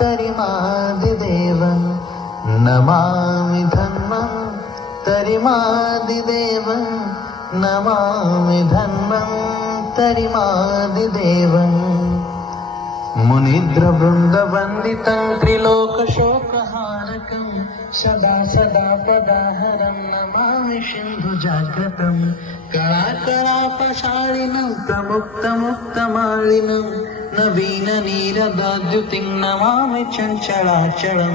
तरिमादिदेवं नमामि धन्वं तरिमादिदेवं नमामि धन्वं तरिमादिदेवं मुनिद्रवृन्दवन्दितं त्रिलोकशोकहारकं सदा सदा पदाहरं नमामि सिन्धुजाग्रतं कणाकणापशालिनं प्रमुक्तमुक्तमालिनं नवीननीरदाद्युतिं नमामि चञ्चलाचलं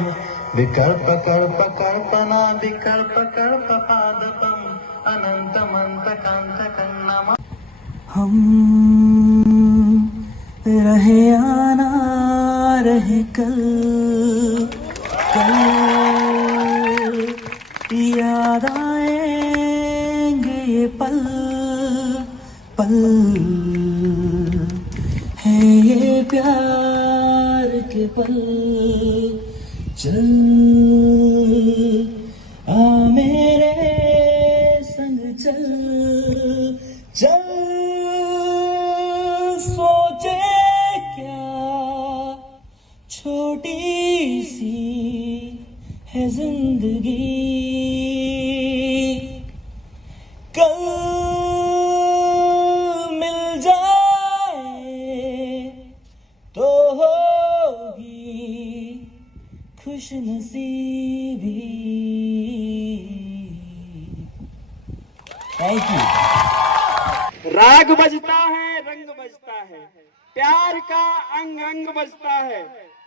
विकल्पकल्पकल्पना विकल्पकल्पपादपम् अनन्तमन्तकान्तकं नमामि। हम रहे आना रहे कल कल याद आएंगे ये पल पल है ये प्यार के पल चल आ मेरे संग चल चल सोचे क्या छोटी सी है जिंदगी कल मिल जाए तो होगी खुश नसीबी। Thank you. राग बजता है, रंग बजता है, प्यार का अंग अंग बजता है।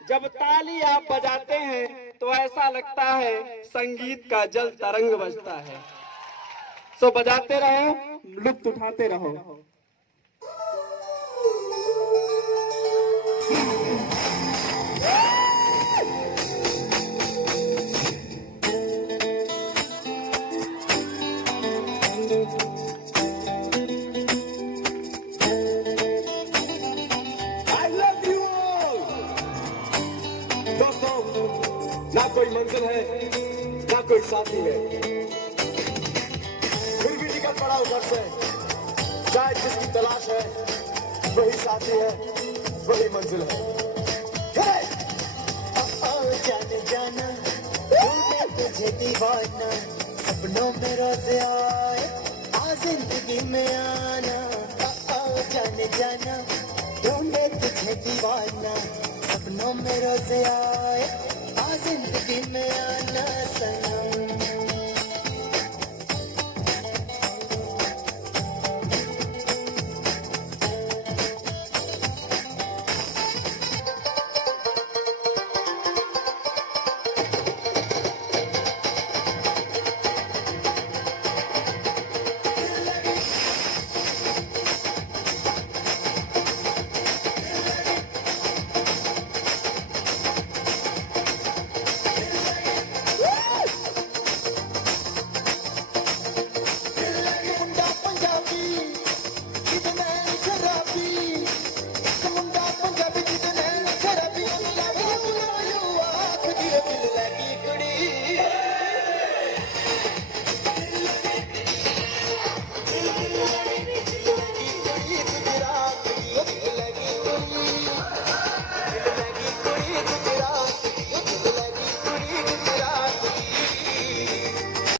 जब ताली आप बजाते हैं तो ऐसा लगता है संगीत का जल तरंग बजता है। सो बजाते रहो, लुत्फ उठाते रहो। ना कोई मंजिल है ना कोई साथी है, फिर भी निकल पड़ा उधर से। शायद जिसकी तलाश है वही साथी है, वही मंजिल है। जाने जाना ढूंढे तुझे दीवाना, सपनों में रोज आए आ जिंदगी में आना। जाने जाना ढूंढे तुझे दीवाना, सपनों में रोज आए आ जिंदगी में आना सनम।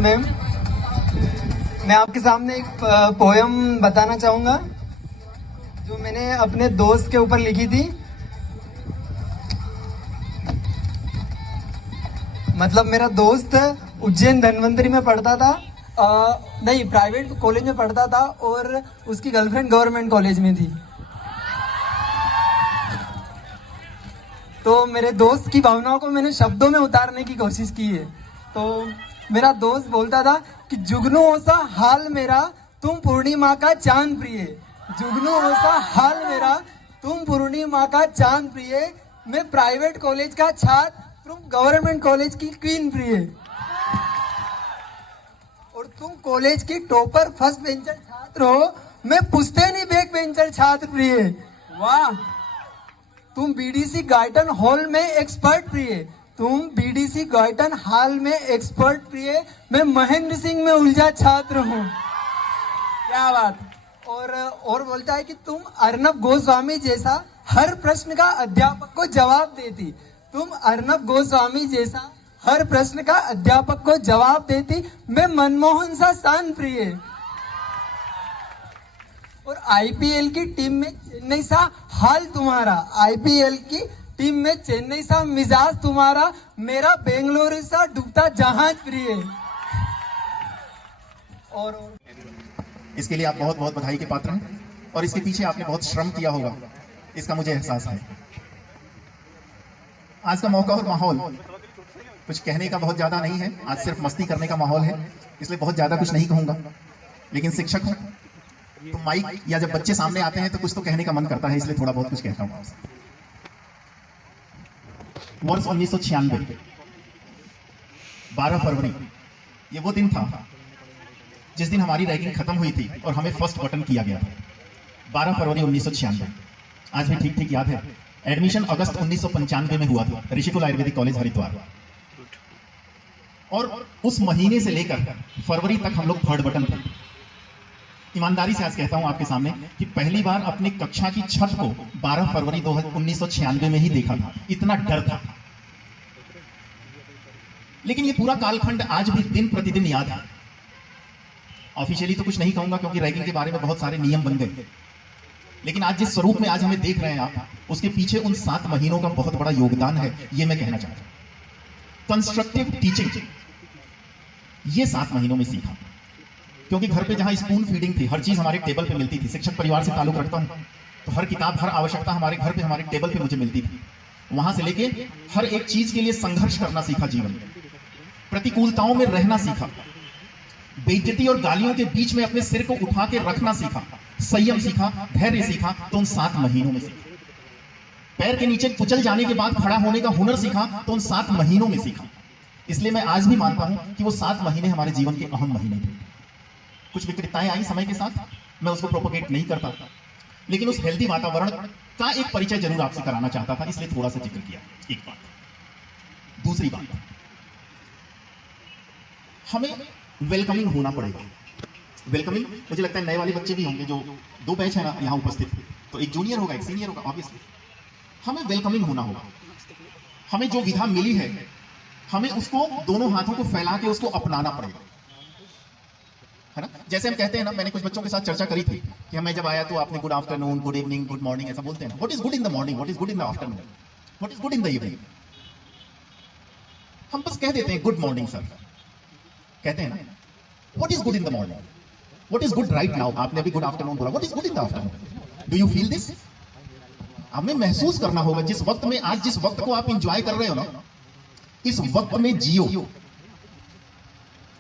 मैम, मैं आपके सामने एक पोयम बताना चाहूंगा जो मैंने अपने दोस्त के ऊपर लिखी थी। मतलब मेरा दोस्त उज्जैन धन्वंतरी में पढ़ता था, नहीं प्राइवेट कॉलेज में पढ़ता था, और उसकी गर्लफ्रेंड गवर्नमेंट कॉलेज में थी। तो मेरे दोस्त की भावनाओं को मैंने शब्दों में उतारने की कोशिश की है। तो मेरा दोस्त बोलता था कि जुगनू सा हाल मेरा तुम पूर्णिमा का चांद प्रिय, जुगनू सा हाल मेरा तुम पूर्णिमा का चांद प्रिय, मैं प्राइवेट कॉलेज का छात्र तुम गवर्नमेंट कॉलेज की क्वीन प्रिय, और तुम कॉलेज की टॉपर फर्स्ट बेंचर छात्र हो, मैं पुश्तैनी बैक बेंचर छात्र प्रिय। वाह। तुम बीडीसी गायटन हॉल में एक्सपर्ट प्रिय, तुम बीडीसी गायटन हॉल में एक्सपर्ट प्रिय, मैं महेंद्र सिंह में उलझा छात्र हूँ। क्या बात। और बोलता है कि तुम अर्नब गोस्वामी जैसा हर प्रश्न का अध्यापक को जवाब देती, तुम अर्नब गोस्वामी जैसा हर प्रश्न का अध्यापक को जवाब देती, मैं मनमोहन सा शांत प्रिय। और आईपीएल की टीम में चेन्नई सा हाल तुम्हारा, आईपीएल की टीम में चेन्नई सा मिजाज तुम्हारा, मेरा बेंगलोर सा डूबता जहाज प्रिय। और इसके लिए आप बहुत बहुत बधाई के पात्र हैं और इसके पीछे आपने बहुत श्रम किया होगा, इसका मुझे एहसास है। आज का मौका और माहौल कुछ कहने का बहुत ज्यादा नहीं है, आज सिर्फ मस्ती करने का माहौल है, इसलिए बहुत ज्यादा कुछ नहीं कहूंगा। लेकिन शिक्षक हूं तो माइक या जब बच्चे सामने आते हैं तो कुछ तो कहने का मन करता है, इसलिए थोड़ा बहुत कुछ कहता हूं। वर्ष 1996 12 फरवरी, ये वो दिन था जिस दिन हमारी रैंकिंग खत्म हुई थी और हमें फर्स्ट बटन किया गया था। 12 फरवरी 1996, आज भी ठीक ठीक याद है। एडमिशन अगस्त 1995 में हुआ था ऋषिकुल आयुर्वेदिक कॉलेज हरिद्वार, और उस महीने से लेकर फरवरी तक हम लोग थर्ड बटन थे। ईमानदारी से आज कहता हूं आपके सामने कि पहली बार अपनी कक्षा की छत को 12 फरवरी 1996 में ही देखा था, इतना डर था। लेकिन ये पूरा कालखंड आज भी दिन प्रतिदिन याद है। ऑफिशियली तो कुछ नहीं कहूंगा क्योंकि रैंकिंग के बारे में बहुत सारे नियम बन गए, लेकिन आज जिस स्वरूप में आज हमें देख रहे हैं आप, उसके पीछे उन 7 महीनों का बहुत बड़ा योगदान है, ये मैं कहना चाहता हूं। कंस्ट्रक्टिव टीचिंग ये 7 महीनों में सीखा, क्योंकि घर पे जहां स्पून फीडिंग थी, हर चीज हमारे टेबल पे मिलती थी। शिक्षक परिवार से ताल्लुक रखता हूं तो हर किताब, हर आवश्यकता हमारे घर पे, हमारे टेबल पे मुझे मिलती थी। वहां से लेके हर एक चीज के लिए संघर्ष करना सीखा, जीवन में प्रतिकूलताओं में रहना सीखा, बेइज्जती और गालियों के बीच में अपने सिर को उठा के रखना सीखा, संयम सीखा, धैर्य सीखा, तो उन 7 महीनों में सीखा। पैर के नीचे कुचल जाने के बाद खड़ा होने का हुनर सीखा, तो उन 7 महीनों में सीखा। इसलिए मैं आज भी मानता हूं कि वो 7 महीने हमारे जीवन के अहम महीने थे। कुछ विकृताएं आई समय के साथ, मैं उसको प्रोपोगेट नहीं करता, लेकिन उस हेल्दी वातावरण का एक परिचय जरूर आपसे कराना चाहता था, इसलिए थोड़ा सा जिक्र किया। एक बात। दूसरी बात, हमें वेलकमिंग होना पड़ेगा। वेलकमिंग, मुझे लगता है नए वाले बच्चे भी होंगे, जो 2 बैच है ना यहाँ उपस्थित, तो एक जूनियर होगा, एक सीनियर होगा, ऑब्वियसली हमें वेलकमिंग होना होगा। हमें जो विधा मिली है, हमें उसको दोनों हाथों को फैला के उसको अपनाना पड़ेगा, है ना। जैसे हम कहते हैं ना, मैंने कुछ बच्चों के साथ चर्चा करी थी कि हमें जब आया तो आपने good afternoon, good evening, good morning ऐसा बोलते हैं ना। What is good in the morning, what is good in the afternoon, what is good in the evening? हम बस कह देते हैं गुड मॉर्निंग सर, कहते हैं ना। What is good in the morning, what is good right now? आपने अभी गुड आफ्टरनून बोला, what is good in the afternoon? Do you feel this? हमें महसूस करना होगा जिस वक्त में, आज जिस वक्त को आप एंजॉय कर रहे हो ना, इस वक्त में जियो।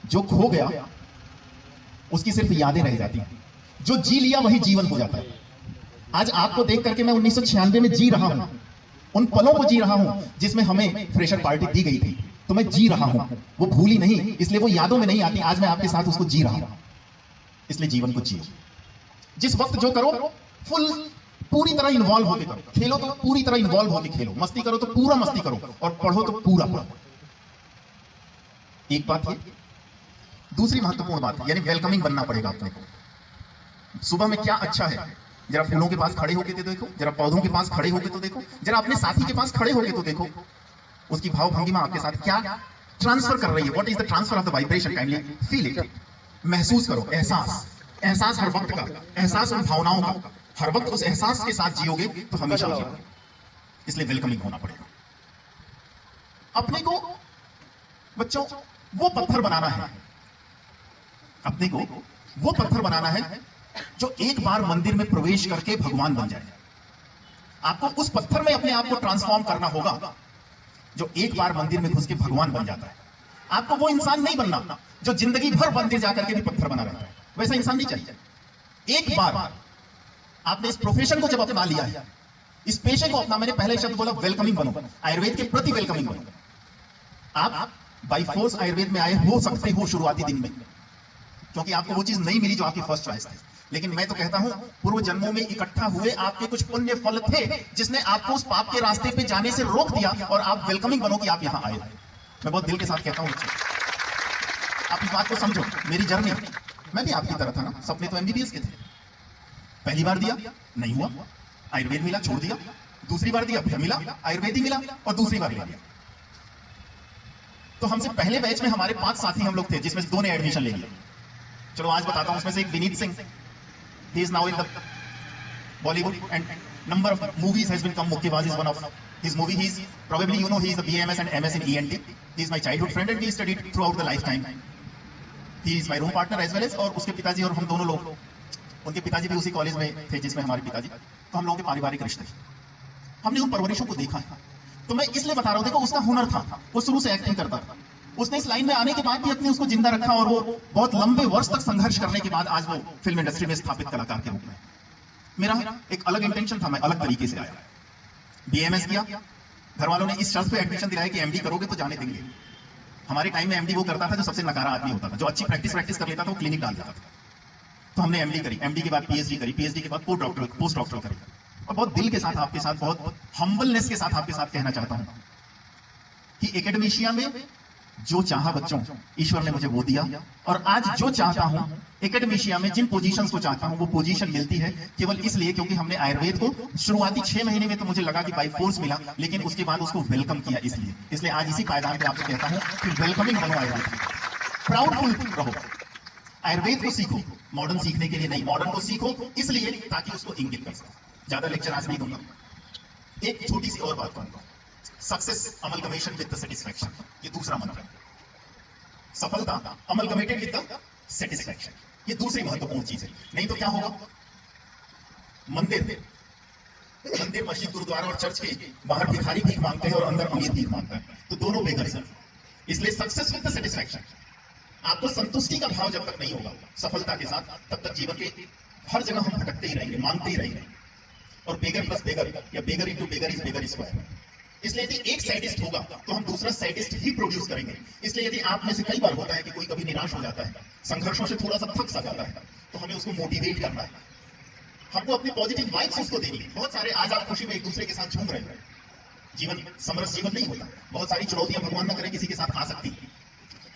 जो खो गया उसकी सिर्फ यादें रह जाती हैं, जो जी लिया वही जीवन हो जाता है। आज आपको देख करके मैं 1996 में जी रहा हूं, उन पलों को जी रहा हूं जिसमें हमें फ्रेशर पार्टी दी गई थी, तो मैं जी रहा हूं, वो भूली नहीं, इसलिए वो यादों में नहीं आती। आज मैं आपके साथ उसको जी रहा हूं, इसलिए जीवन को जियो। जिस वक्त जो करो फुल पूरी तरह इन्वॉल्व होकर करो, खेलो तो पूरी तरह इन्वॉल्व होकर खेलो, मस्ती करो तो पूरा मस्ती करो, और पढ़ो तो पूरा पढ़ो। एक बात ये। दूसरी महत्वपूर्ण बात, यानी वेलकमिंग बनना पड़ेगा अपने को। सुबह में क्या अच्छा है, जरा फूलों के पास खड़े होके तो देखो, जरा पौधों के पास खड़े होके तो देखो, जरा अपने साथी के पास खड़े होके तो देखो, उसकी भाव भंगिमा आपके साथ क्या ट्रांसफर कर रही है। What is the transfer of the vibration? Kindly feel it, महसूस करो। एहसास हर वक्त का, एहसास उन भावनाओं का, हर वक्त उस एहसास के साथ जियोगे तो हमेशा जियोगे। इसलिए वेलकमिंग होना पड़ेगा अपने को। बच्चों, वो पत्थर बनाना है अपने को, वो पत्थर बनाना है जो एक बार मंदिर में प्रवेश करके भगवान बन जाए। आपको उस पत्थर में अपने आप को ट्रांसफॉर्म करना होगा जो एक बार मंदिर में घुस के भगवान बन जाता है। आपको वो इंसान नहीं बनना जो जिंदगी भर मंदिर जाकर के भी पत्थर बना रहता है, वैसा इंसान नहीं चाहिए। एक बार आपने इस प्रोफेशन को जब अपना लिया है, इस पेशे को अपना, मैंने पहले शब्द बोला वेलकमिंग बनो, आयुर्वेद के प्रति वेलकमिंग बनो। आप बाय फोर्स आयुर्वेद में आए हो सकते हो शुरुआती दिन में, क्योंकि आपको वो चीज नहीं मिली जो आपकी फर्स्ट चॉइस थी, लेकिन मैं तो कहता हूं पूर्व जन्मों में इकट्ठा हुए आपके कुछ पुण्य फल थे जिसने आपको उस पाप के रास्ते पे जाने से रोक दिया, और आप वेलकमिंग बनो कि आप यहां आए। मैं बहुत दिल के साथ कहता हूं, आप इस बात को समझो। मेरी जर्नी, मैं भी आपकी तरह था ना, सपने तो एमबीबीएस के थे, पहली बार दिया नहीं हुआ, आयुर्वेद मिला छोड़ दिया, दूसरी बार दिया फिर मिला, आयुर्वेदिक मिला और दूसरी बार ले लिया। तो हमसे पहले बैच में हमारे 5 साथी हम लोग थे जिसमें से 2 ने एडमिशन ले लिया। चलो आज बताता हूं, उसमें से एक Vineet Singh, he is now in the Bollywood and number of movies has been come. Mukkebaz is one of his movie. He is probably, you know, he is a BMS and MS in ENT. He is my childhood friend and we studied throughout the lifetime. He is my room partner as well as, और उसके पिताजी और हम दोनों लोग, उनके पिताजी भी उसी कॉलेज में थे जिसमें हमारे पिताजी, तो हम लोगों के पारिवारिक रिश्ते। हमने उन परवरिशों को देखा है। तो मैं इसलिए बता रहा हूँ, देखो उसका हुनर था, वो शुरू से एक्टिंग करता था। उसने इस लाइन में आने के बाद भी अपने उसको जिंदा रखा और वो बहुत लंबे वर्ष तक संघर्ष करने के बाद आज वो फिल्म इंडस्ट्री में स्थापित कलाकार के रूप में। मेरा एक अलग इंटेंशन था, मैं अलग तरीके से आया, बीएमएस किया। घर वालों ने इस शर्त पे एडमिशन दिलाया कि एमडी करोगे तो जाने देंगे। हमारे टाइम में एमडी वो करता था जो सबसे नकारा आदमी होता था, जो अच्छी प्रैक्टिस कर लेता था वो क्लिनिक डाल देता था। तो हमने एमडी करी, एमडी के बाद पीएचडी करी, पीएचडी के बाद पोस्ट डॉक्टरल करी। और बहुत दिल के साथ आपके साथ, बहुत हम्बलनेस के साथ आपके साथ कहना चाहता हूं कि एकेडमिशिया में जो चाहा बच्चों, ईश्वर ने मुझे वो दिया। और आज जो चाहता हूं एकेडमिशिया में, जिन पोजीशंस को चाहता हूं वो पोजीशन मिलती है केवल इसलिए क्योंकि हमने आयुर्वेद को शुरुआती 6 महीने में तो मुझे लगा कि बाई फोर्स मिला, लेकिन उसके बाद उसको वेलकम किया। इसलिए आज इसी पायदान पे आपसे कहता हूं कि वेलकमिंग बनो आयुर्वेद, प्राउडफुल रहो। आयुर्वेद को सीखो, मॉडर्न सीखने के लिए नहीं, मॉडर्न को सीखो इसलिए ताकि उसको इंगित कर सको। ज्यादा लेक्चर आज नहीं दूंगा, एक छोटी सी और बात कहूंगा। Success amalgamation with the satisfaction, ये दूसरा मंत्र है। सफलता अमलगमेटेड विद द सेटिस्फैक्शन, ये दूसरी महत्वपूर्ण चीज है। नहीं तो क्या होगा, मंदिर मस्जिद गुरुद्वारा और चर्च के बाहर भिखारी भीख मांगते हैं और अंदर अमीर भीख मांगता है, तो दोनों बेघर हैं। इसलिए सक्सेस विद द सेटिस्फैक्शन, आपको संतुष्टि का भाव जब तक नहीं होगा सफलता के साथ, तब तक जीवन के हर जगह हम भटकते ही रहेंगे, मांगते ही रहेंगे। और बेगर प्लस बेगर या beggar into beggar is beggar square. इसलिए यदि एक साइंटिस्ट होगा तो हम दूसरा साइंटिस्ट ही प्रोड्यूस करेंगे। इसलिए यदि आप में से कई बार होता है कि कोई कभी निराश हो जाता है, संघर्षों से थोड़ा सा थक सा जाता है, तो हमें उसको मोटिवेट करना है, हमको अपनी पॉजिटिव वाइब्स उसको देनी है। बहुत सारे आज आप खुशी में एक दूसरे के साथ झूम रहे हैं, जीवन समरस जीवन नहीं होता। बहुत सारी चुनौतियां भगवान न करे किसी के साथ आ सकती,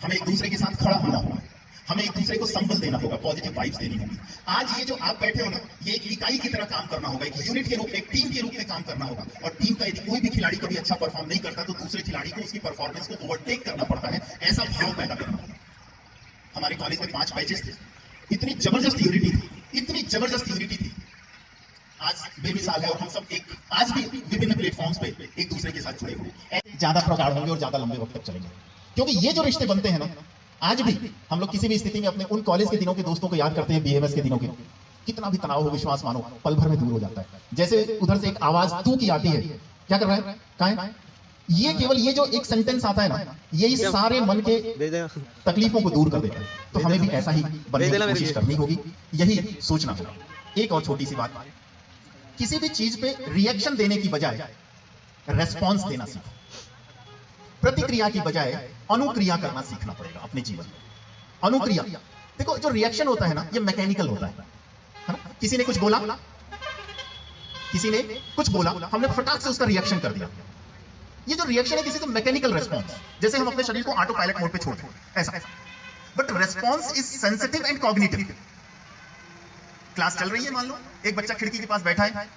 हमें एक दूसरे के साथ खड़ा होना होगा, हमें एक दूसरे को संबल देना होगा, पॉजिटिव वाइब्स देनी होगी। आज ये जो आप बैठे हो ना, ये एक इकाई की तरह काम करना होगा, एक यूनिट के रूप में, एक टीम के रूप में काम करना होगा। और टीम का यदि कोई भी खिलाड़ी कभी अच्छा परफॉर्म नहीं करता तो दूसरे खिलाड़ी को उसकी परफॉर्मेंस को ओवरटेक करना पड़ता है, ऐसा भाव पैदा करना होगा। हमारे कॉलेज में 5 बैचेस थे, इतनी जबरदस्त यूनिटी थी, इतनी जबरदस्त यूनिटी थी, आज बेमिसाल है। और हम सब एक आज भी विभिन्न प्लेटफॉर्म्स पे एक दूसरे के साथ जुड़े हुए, ज्यादा प्रगाढ़ होंगे और ज्यादा लंबे वक्त तक चलेंगे। क्योंकि ये जो रिश्ते बनते हैं ना, आज भी हम लोग किसी भी स्थिति में अपने उन कॉलेज के दिनों के दोस्तों को याद करते हैं, बीएमएस के दिनों के, कितना भी तनाव हो, विश्वास मानो, पल भर में दूर हो जाता है। जैसे उधर से एक आवाज तू की आती है, क्या कर रहा है, कहां है, ये केवल ये जो एक सेंटेंस आता है ना, यही सारे मन के तकलीफों को दूर कर देता है। तो हमें भी ऐसा ही बनने की कोशिश करनी होगी, यही सोचना होगा। एक और छोटी सी बात, किसी भी चीज पे रिएक्शन देने की बजाय रेस्पॉन्स देना सीखो। प्रतिक्रिया की बजाय अनुक्रिया करना सीखना पड़ेगा अपने जीवन में। अनुक्रिया, देखो जो रिएक्शन होता है ना, ये मैकेनिकल होता है ना? किसी ने कुछ बोला, हमने फटाक से उसका रिएक्शन कर दिया। ये जो रिएक्शन है किसी का मैकेनिकल रेस्पॉन्स, जैसे हम अपने शरीर को ऑटो पायलट मोड पे छोड़ दें, ऐसा। But response is sensitive and cognitive. Class चल रही है, मान लो एक बच्चा खिड़की के पास बैठा है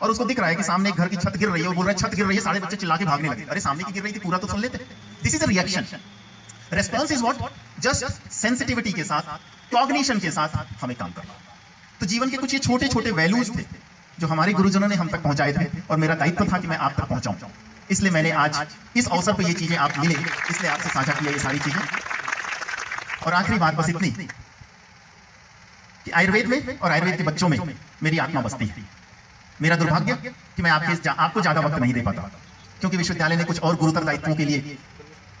और उसको दिख रहा है कि सामने एक घर की छत गिर रही है, और बोल रहा है छत गिर रही है, सारे बच्चे चिल्ला के भागने लगे, अरे सामने की गिर रही थी, पूरा तो सुन लेते। This is a reaction. Response is what, just sensitivity के साथ, कॉग्निशन के साथ हमें काम करना। तो जीवन के कुछ ये छोटे छोटे वैल्यूज थे जो हमारे गुरुजनों ने हम तक पहुंचाए थे, और मेरा दायित्व था कि मैं आप तक पहुंचाऊं। इसलिए मैंने आज इस अवसर पर ये चीजें आप मिले, इसलिए आपसे साझा किया ये सारी चीजें। और आखिरी बात बस इतनी कि आयुर्वेद में और आयुर्वेद के बच्चों में मेरी आत्मा बसती है। मेरा दुर्भाग्य कि मैं आपको ज्यादा वक्त नहीं दे पाता, क्योंकि विश्वविद्यालय ने कुछ और गुरुतर दायित्वों के लिए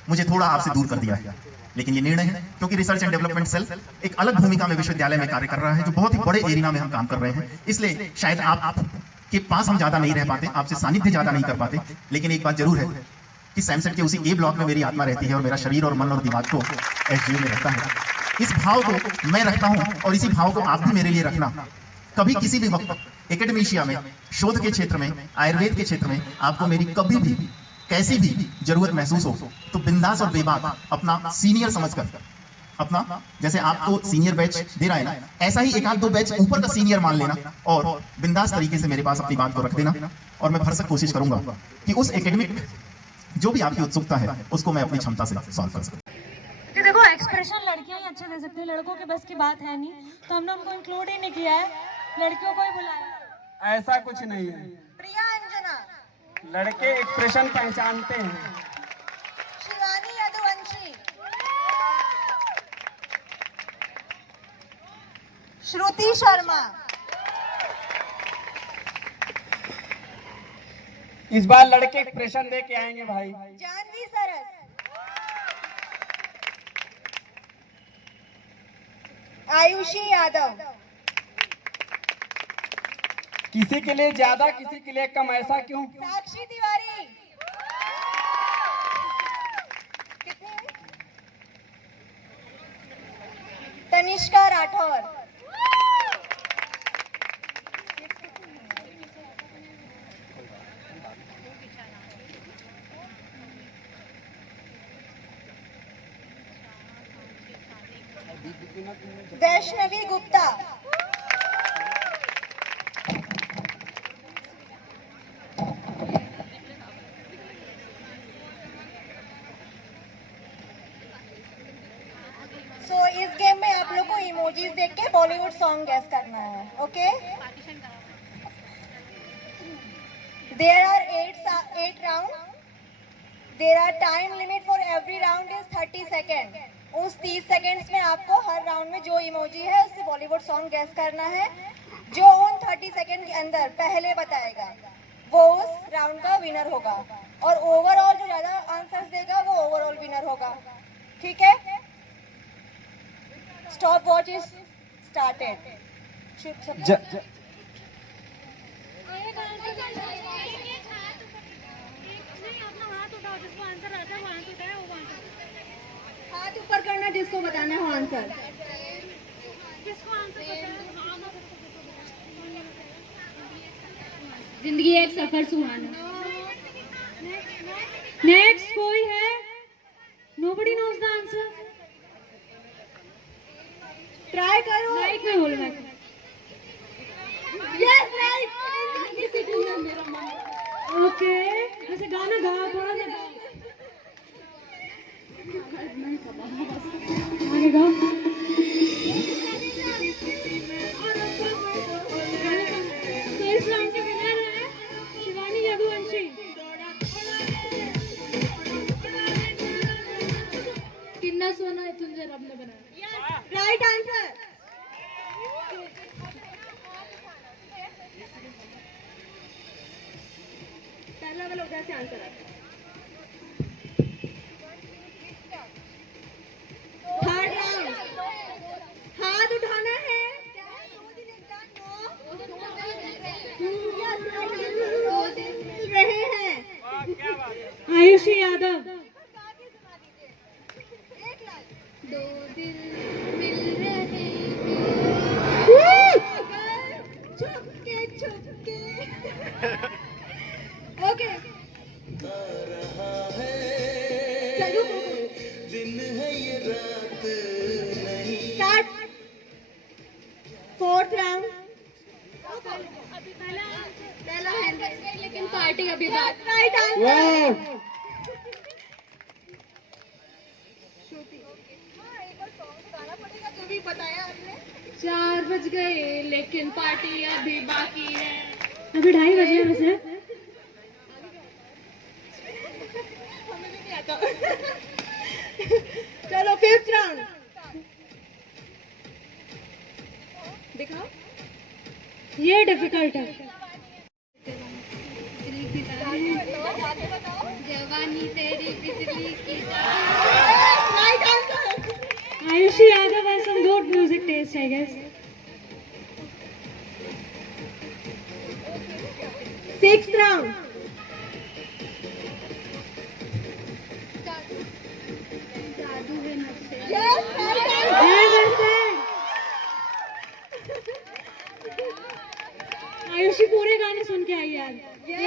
मुझे थोड़ा आपसे दूर कर दिया है। लेकिन ये निर्णय है क्योंकि रिसर्च एंड डेवलपमेंट सेल एक अलग भूमिका में विश्वविद्यालय में कार्य कर रहा है, जो बहुत ही बड़े एरिया में हम काम कर रहे हैं। इसलिए शायद आप के पास हम ज्यादा नहीं रह पाते, आपसे सानिध्य ज्यादा नहीं कर पाते। लेकिन एक बात जरूर है कि सैमसंग के उसी ए ब्लॉक में मेरी आत्मा रहती है, और मेरा शरीर और मन और दिमाग को एसजीयू में रहता है। इस भाव को मैं रखता हूं, और इसी भाव को आप भी मेरे लिए रखना। कभी किसी भी वक्त एकेडमिशिया में, शोध के क्षेत्र में, आयुर्वेद के क्षेत्र में आपको मेरी कभी भी कैसी भी जरूरत महसूस हो तो बिंदास और बेबाक अपना सीनियर समझकर, अपना जैसे आपको सीनियर बैच दे रहा है ना, ऐसा ही एक आध दो बैच ऊपर का सीनियर मान लेना और बिंदास तरीके से मेरे पास अपनी बात को रख देना। और मैं भरसक कोशिश करूंगा कि उस एकेडमिक जो भी आपकी उत्सुकता है उसको मैं अपनी क्षमता से सॉल्व कर सकूं। कि देखो एक्सप्रेशन लड़कियां ही अच्छे दे सकती हैं, लड़कों के बस की बात है नहीं, तो हमने उनको इंक्लूड ही नहीं किया है, लड़कियों को ही बुलाया। ऐसा कुछ नहीं है, प्रिया अंजना, लड़के एक्सप्रेशन पहचानते हैं। शिवानी यदुवंशी, श्रुति शर्मा, इस बार लड़के एक्सप्रेशन दे के आएंगे भाई। जानवी सरस, आयुषी यादव, किसी के लिए ज्यादा किसी के लिए कम, ऐसा क्यों? साक्षी तिवारी, कितनी है? तनिष्का राठौर, वैष्णवी गुप्ता, इस गेम में आप लोग को इमोजीज देख के बॉलीवुड सॉन्ग गैस करना है, okay? There are 8 round, there are time limit for every round is 30 second. उस 30 सेकेंड्स में आपको हर राउंड में जो इमोजी है उससे बॉलीवुड सॉन्ग गैस करना है। जो उन 30 सेकेंड के अंदर पहले बताएगा वो उस राउंड का विनर होगा, और ओवरऑल जो ज्यादा आंसर्स देगा वो ओवरऑल विनर होगा, ठीक है? Stop watch is started. हाथ ऊपर करना जिसको बताना हो आंसर। जिंदगी एक सफर सुहाना। नेक्स्ट कोई है? Nobody knows the answer. Try करो। लाइक में बोलो। Yes right. ओके, ऐसे गाना गाओ, थोड़ा सा गाओ, आगे गाओ। तो इस राउंड के विनर है शिवानी यदुवंशी। कितना सोना है तुझे रब ने बनाया। Right answer. पहला वाला उधर से आंसर है। थर्ड राउंड, हाथ उठाना है। रहे हैं आयुषी यादव। दो दिल मिल रहे छुपके छुपके। ओके, चलो दिन है ये रात नहीं। स्टार्ट। Fourth round. पहला है लेकिन पार्टी अभी बात। Right answer. जो भी बताया आपने। 4 बज गए लेकिन पार्टी अभी बाकी है। अभी 2:30 बजे वैसे। हमें भी नहीं आता। चलो फिफ्थ राउंड दिखाओ। ये डिफिकल्ट है। जवानी तेरी बिजली की right answer. Ayushi Yadav has some good music taste, I guess. Sixth round. Yes, right answer. Ayushi पूरे गाने सुन के आई यार,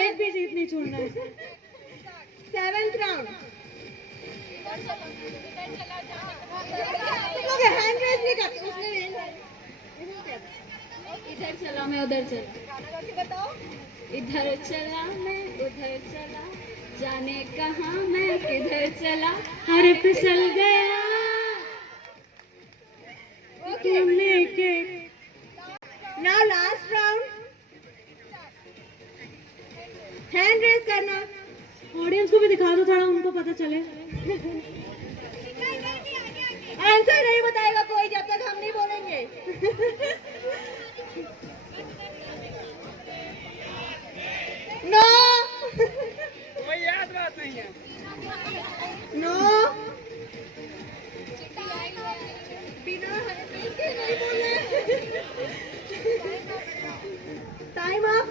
एक भी जीत नहीं छोड़ना है। Seventh round. लोग हैंड रेज नहीं करते, उसने इधर चला मैं उधर चला। गाना गा के बताओ। इधर चला मैं उधर चला, जाने कहाँ मैं किधर चला, अरे फिसल गया लेके। Now last round, hand raise करना। ऑडियंस को भी दिखा दो थोड़ा, उनको पता चले। आंसर नहीं बताएगा कोई जब तक हम नहीं बोलेंगे। नो, कोई याद बात नहीं है। नो, बिना नहीं बोले। Time up.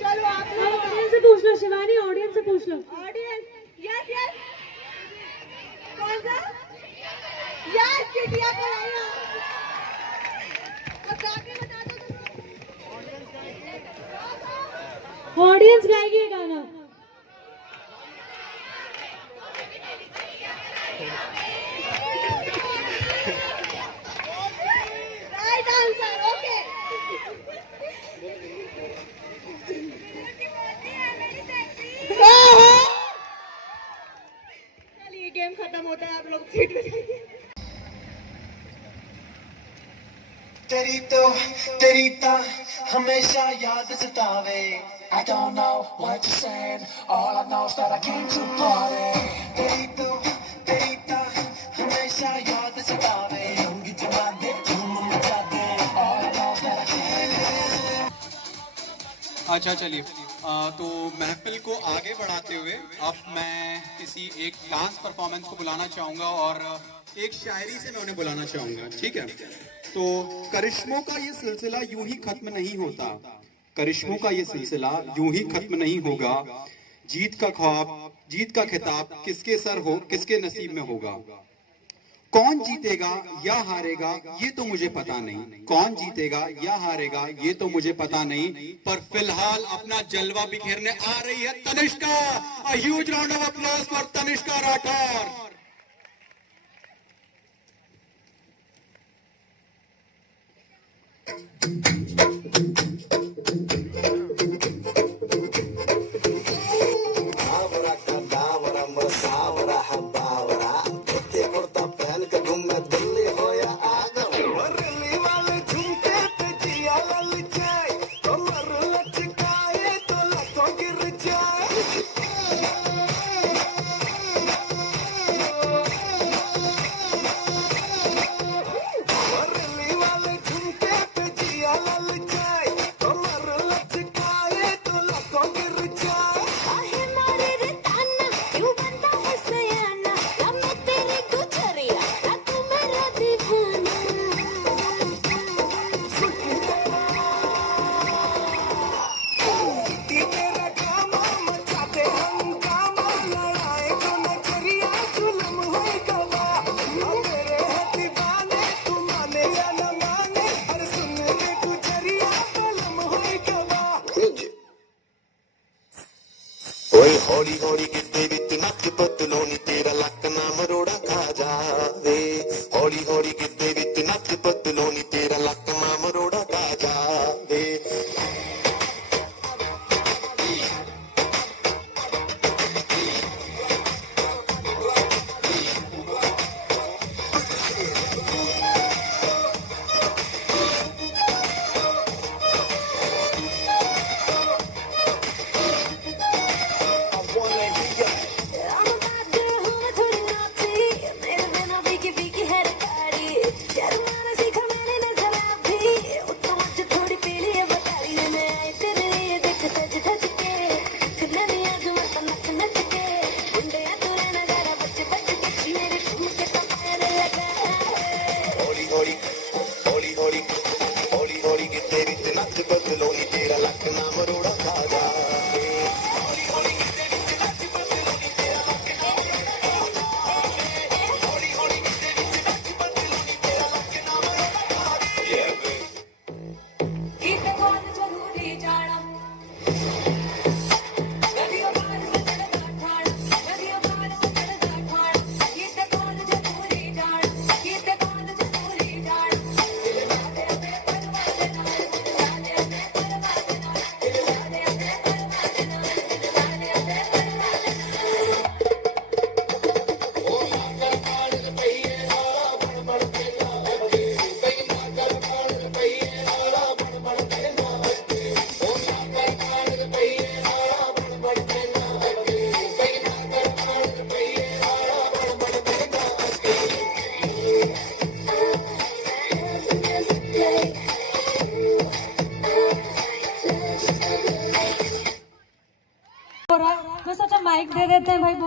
चलो आप ऑडियंस से पूछ लो शिवानी, ऑडियंस से पूछ लो। ऑडियंस, यस यस, कौन सा? यस, चिटिया कराया। अब जाके बता दो। ऑडियंस गाएगी ये गाना। Right answer, okay. चलिए गेम खत्म होता है, आप लोग सीट पे जाइए। तेरी ता हमेशा याद सतावे। I don't know what you said, all I know is that I came to party. तेरी ता हमेशा याद सतावे। रंग जमा दे, धूम मचा दे, all I know is that I came to। अच्छा चलिए, तो महफिल को आगे बढ़ाते हुए अब मैं किसी एक डांस परफॉर्मेंस को बुलाना चाहूँगा और एक शायरी से मैं उन्हें बुलाना चाहूँगा, ठीक है? तो करिश्मों का ये सिलसिला यूं ही खत्म नहीं होता, करिश्मों का ये सिलसिला यूं ही खत्म नहीं होगा। जीत का ख्वाब, जीत का खिताब किसके सर हो, किसके नसीब में होगा। कौन जीतेगा या हारेगा ये तो मुझे पता नहीं, कौन जीतेगा या हारेगा ये तो मुझे पता नहीं, पर फिलहाल अपना जलवा बिखेरने आ रही है Tanishka. A huge round of applause for Tanishka Rathore. हौली हौली गिरदे विच नच पतलोनी तेरा लक ना मरोड़ा खा जावे। हौली हौली गिरदे विच नच पतलोनी तेरा लक ना मरोड़ा खा जावे।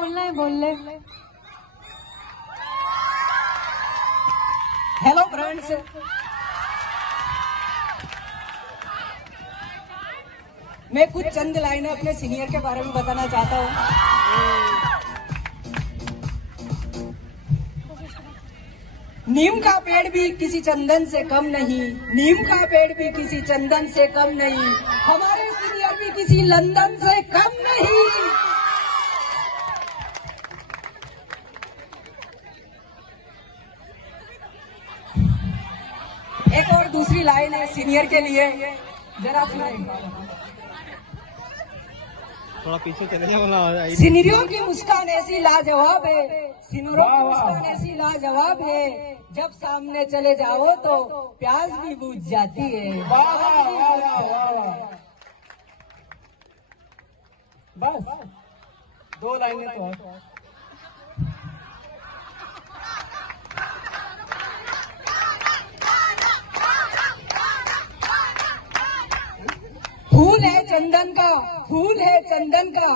बोलना है बोल ले। हेलो फ्रेंड्स, मैं कुछ चंद लाइनें अपने सीनियर के बारे में बताना चाहता हूँ। नीम का पेड़ भी किसी चंदन से कम नहीं, नीम का पेड़ भी किसी चंदन से कम नहीं, हमारे सीनियर भी किसी लंदन से कम नहीं। एक और दूसरी लाइन है सीनियर के लिए, जरा सुनिए। थोड़ा पीछे चले जाओ। सीनियरों की मुस्कान ऐसी लाजवाब है, सीनियरों की मुस्कान ऐसी लाजवाब है, जब सामने चले जाओ तो प्यास भी बुझ जाती है। बस 2 लाइनें तो है। फूल है चंदन का, फूल है चंदन का,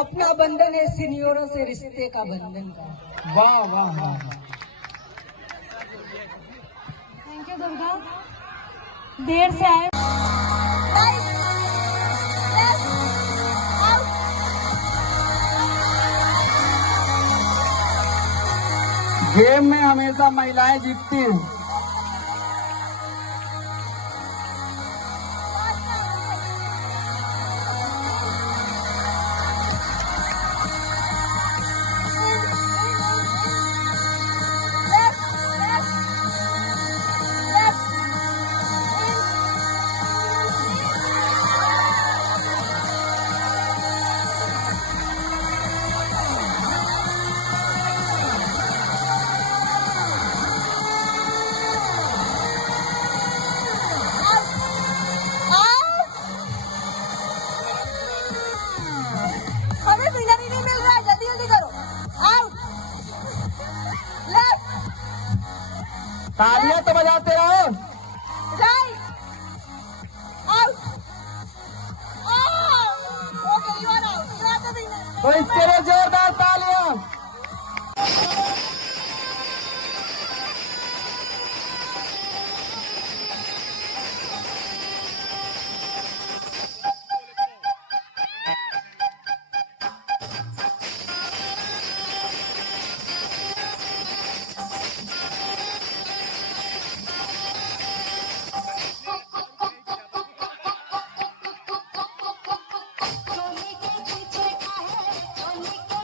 अपना बंधन है सीनियरों से रिश्ते का बंधन का। वाह वाह वाह। थैंक यू दुर्गा, देर से आए। गेम में हमेशा महिलाएं जीतती हैं। हमें सिग्नल नहीं मिल रहा है, जल्दी जल्दी करो। आउट, लेफ्ट, तालियां तो बजाते रहो। Right, out, okay you are out, you are the winner. तो इसके लिए जोरदार तालियां। के पीछे का है,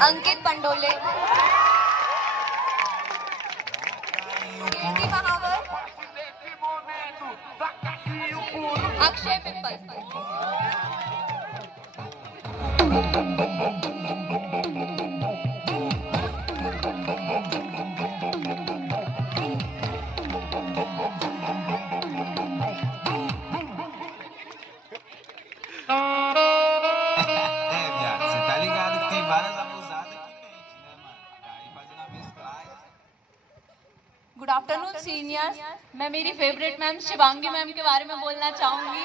Ankit Pandole, Kirti Mahawar, Akshay Pippal. Good afternoon seniors. मैं मेरी फेवरेट मैम शिवांगी मैम के बारे में बोलना चाहूंगी।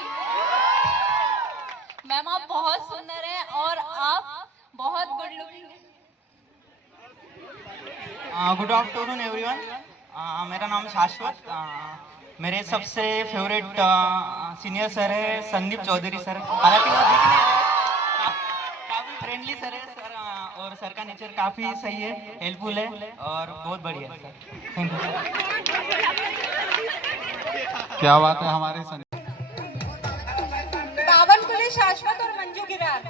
मैम आप बहुत सुंदर हैं और आप बहुत गुड लुकिंग हैं। Good afternoon everyone. मेरा नाम शाश्वत। मेरे सबसे फेवरेट सीनियर सर है संदीप चौधरी सर। हालांकि वो दिख नहीं रहे, काफी फ्रेंडली सर है सर, और सर का नेचर काफी सही है, हेल्पफुल है और बहुत बढ़िया है सर। Thank you. क्या बात है हमारे पावन कुले शाश्वत और मंजू गिरार।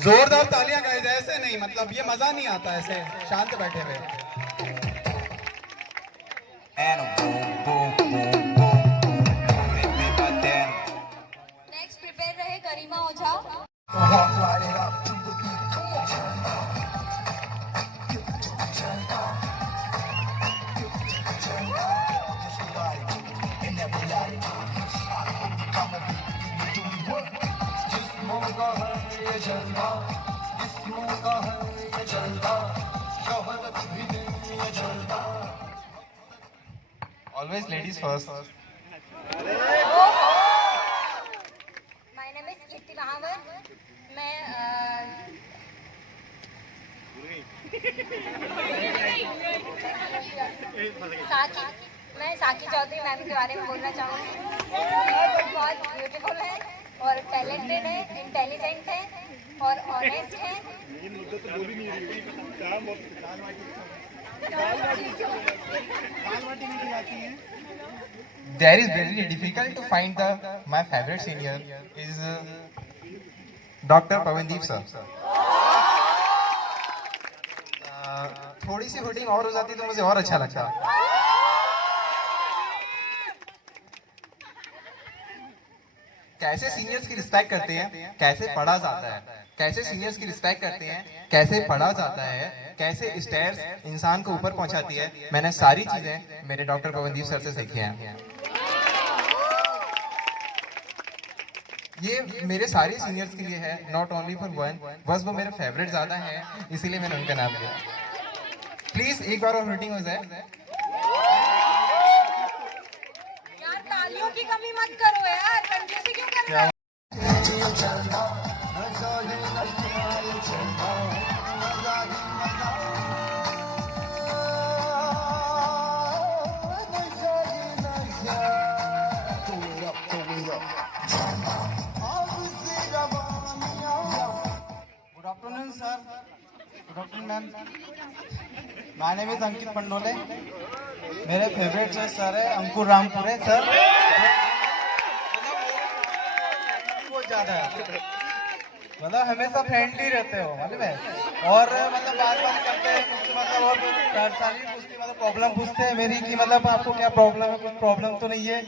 जोरदार तालियां गाइस, ऐसे नहीं, मतलब ये मजा नहीं आता ऐसे शांत बैठे हुए। नेक्स्ट प्रिपेयर रहे गरिमा ओझा। Always ladies first. My name is कीर्ति महावर। मैं साकी चौधरी मैम के बारे में बोलना चाहूँगी। बहुत ब्यूटीफुल है और टैलेंटेड है, इंटेलिजेंट है और ऑनेस्ट है। There is very difficult to find my favorite senior is Dr. Pawandeep sir. थोड़ी सी होर्डिंग और हो जाती तो मुझे और अच्छा लगता। कैसे सीनियर्स की रिस्पेक्ट करते हैं, कैसे पढ़ा जाता है, कैसे सीनियर्स की रिस्पेक्ट करते हैं, कैसे पढ़ा जाता है, कैसे स्टेयर्स इंसान को ऊपर पहुंचाती है, मैंने सारी चीजें मेरे डॉक्टर पवनदीप सर से सीखी हैं। ये मेरे सारे सीनियर्स के लिए है, नॉट ओनली फॉर वन, बस वो मेरे फेवरेट ज्यादा हैं, इसीलिए मैंने उनका नाम लिया। प्लीज एक बार और मीटिंग हो जाए। यार तालियों की कमी मत करो यार, कंजूसी क्यों कर रहे हो? Good afternoon sir. Good afternoon ma'am. My name is Ankit Pandole. मेरे फेवरेट जो सर है अंकुर रामपुरे सर। बहुत ज्यादा मतलब हमेशा फ्रेंडली रहते हो, मालूम है, और मतलब बात करते हैं, मतलब और परेशानी पूछते, मतलब प्रॉब्लम पूछते हैं मेरी कि मतलब आपको क्या प्रॉब्लम है, कुछ प्रॉब्लम तो नहीं है।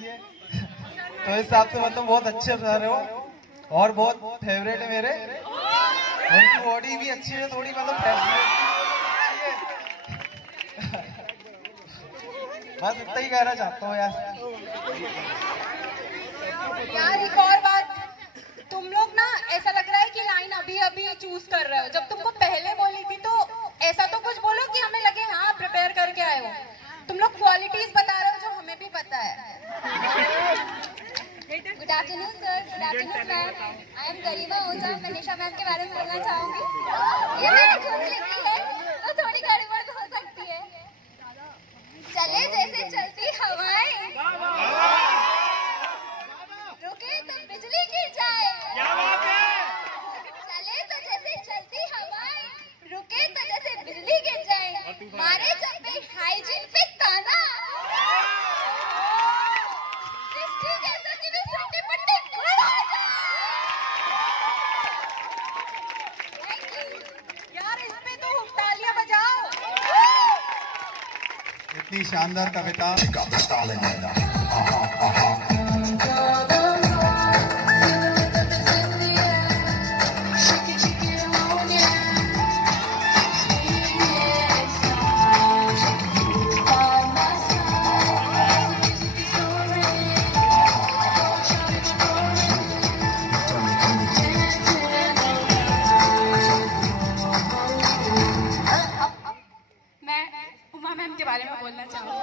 तो इस हिसाब से मतलब बहुत अच्छे सर हो और बहुत फेवरेट है मेरे। उनकी बॉडी भी अच्छी है, थोड़ी मतलब बस इतना ही कहना चाहता हूँ यार। यार एक और बात, तुम लोग ना ऐसा लग रहा है कि लाइन अभी अभी चूज कर रहे हो। जब तुमको पहले बोली थी तो ऐसा तो कुछ बोलो कि हमें लगे हाँ प्रिपेयर करके आए हो। तुम लोग क्वालिटीज बता रहे हो जो हमें भी पता है। Good afternoon sir. Good afternoon ma'am. I am Garima Ojha. मैं निशा मैम के बारे में बोलना चाहूंगी। ये मैंने खुद लिखी है तो थोड़ी गड़बड़ हो सकती है। चले जैसे चलती हवाएं, रुके तो बिजली गिर जाए। चले तो जैसे चलती हवाएं, रुके तो जैसे बिजली गिर जाए, मारे जब भी हाइजीन पे ताना, सृष्टि जैसा कि भी सट्टे पट्टे खुल हो जाए। इतनी शानदार कविता। मैं उमा मैम के बारे में बोलना चाहूँगी।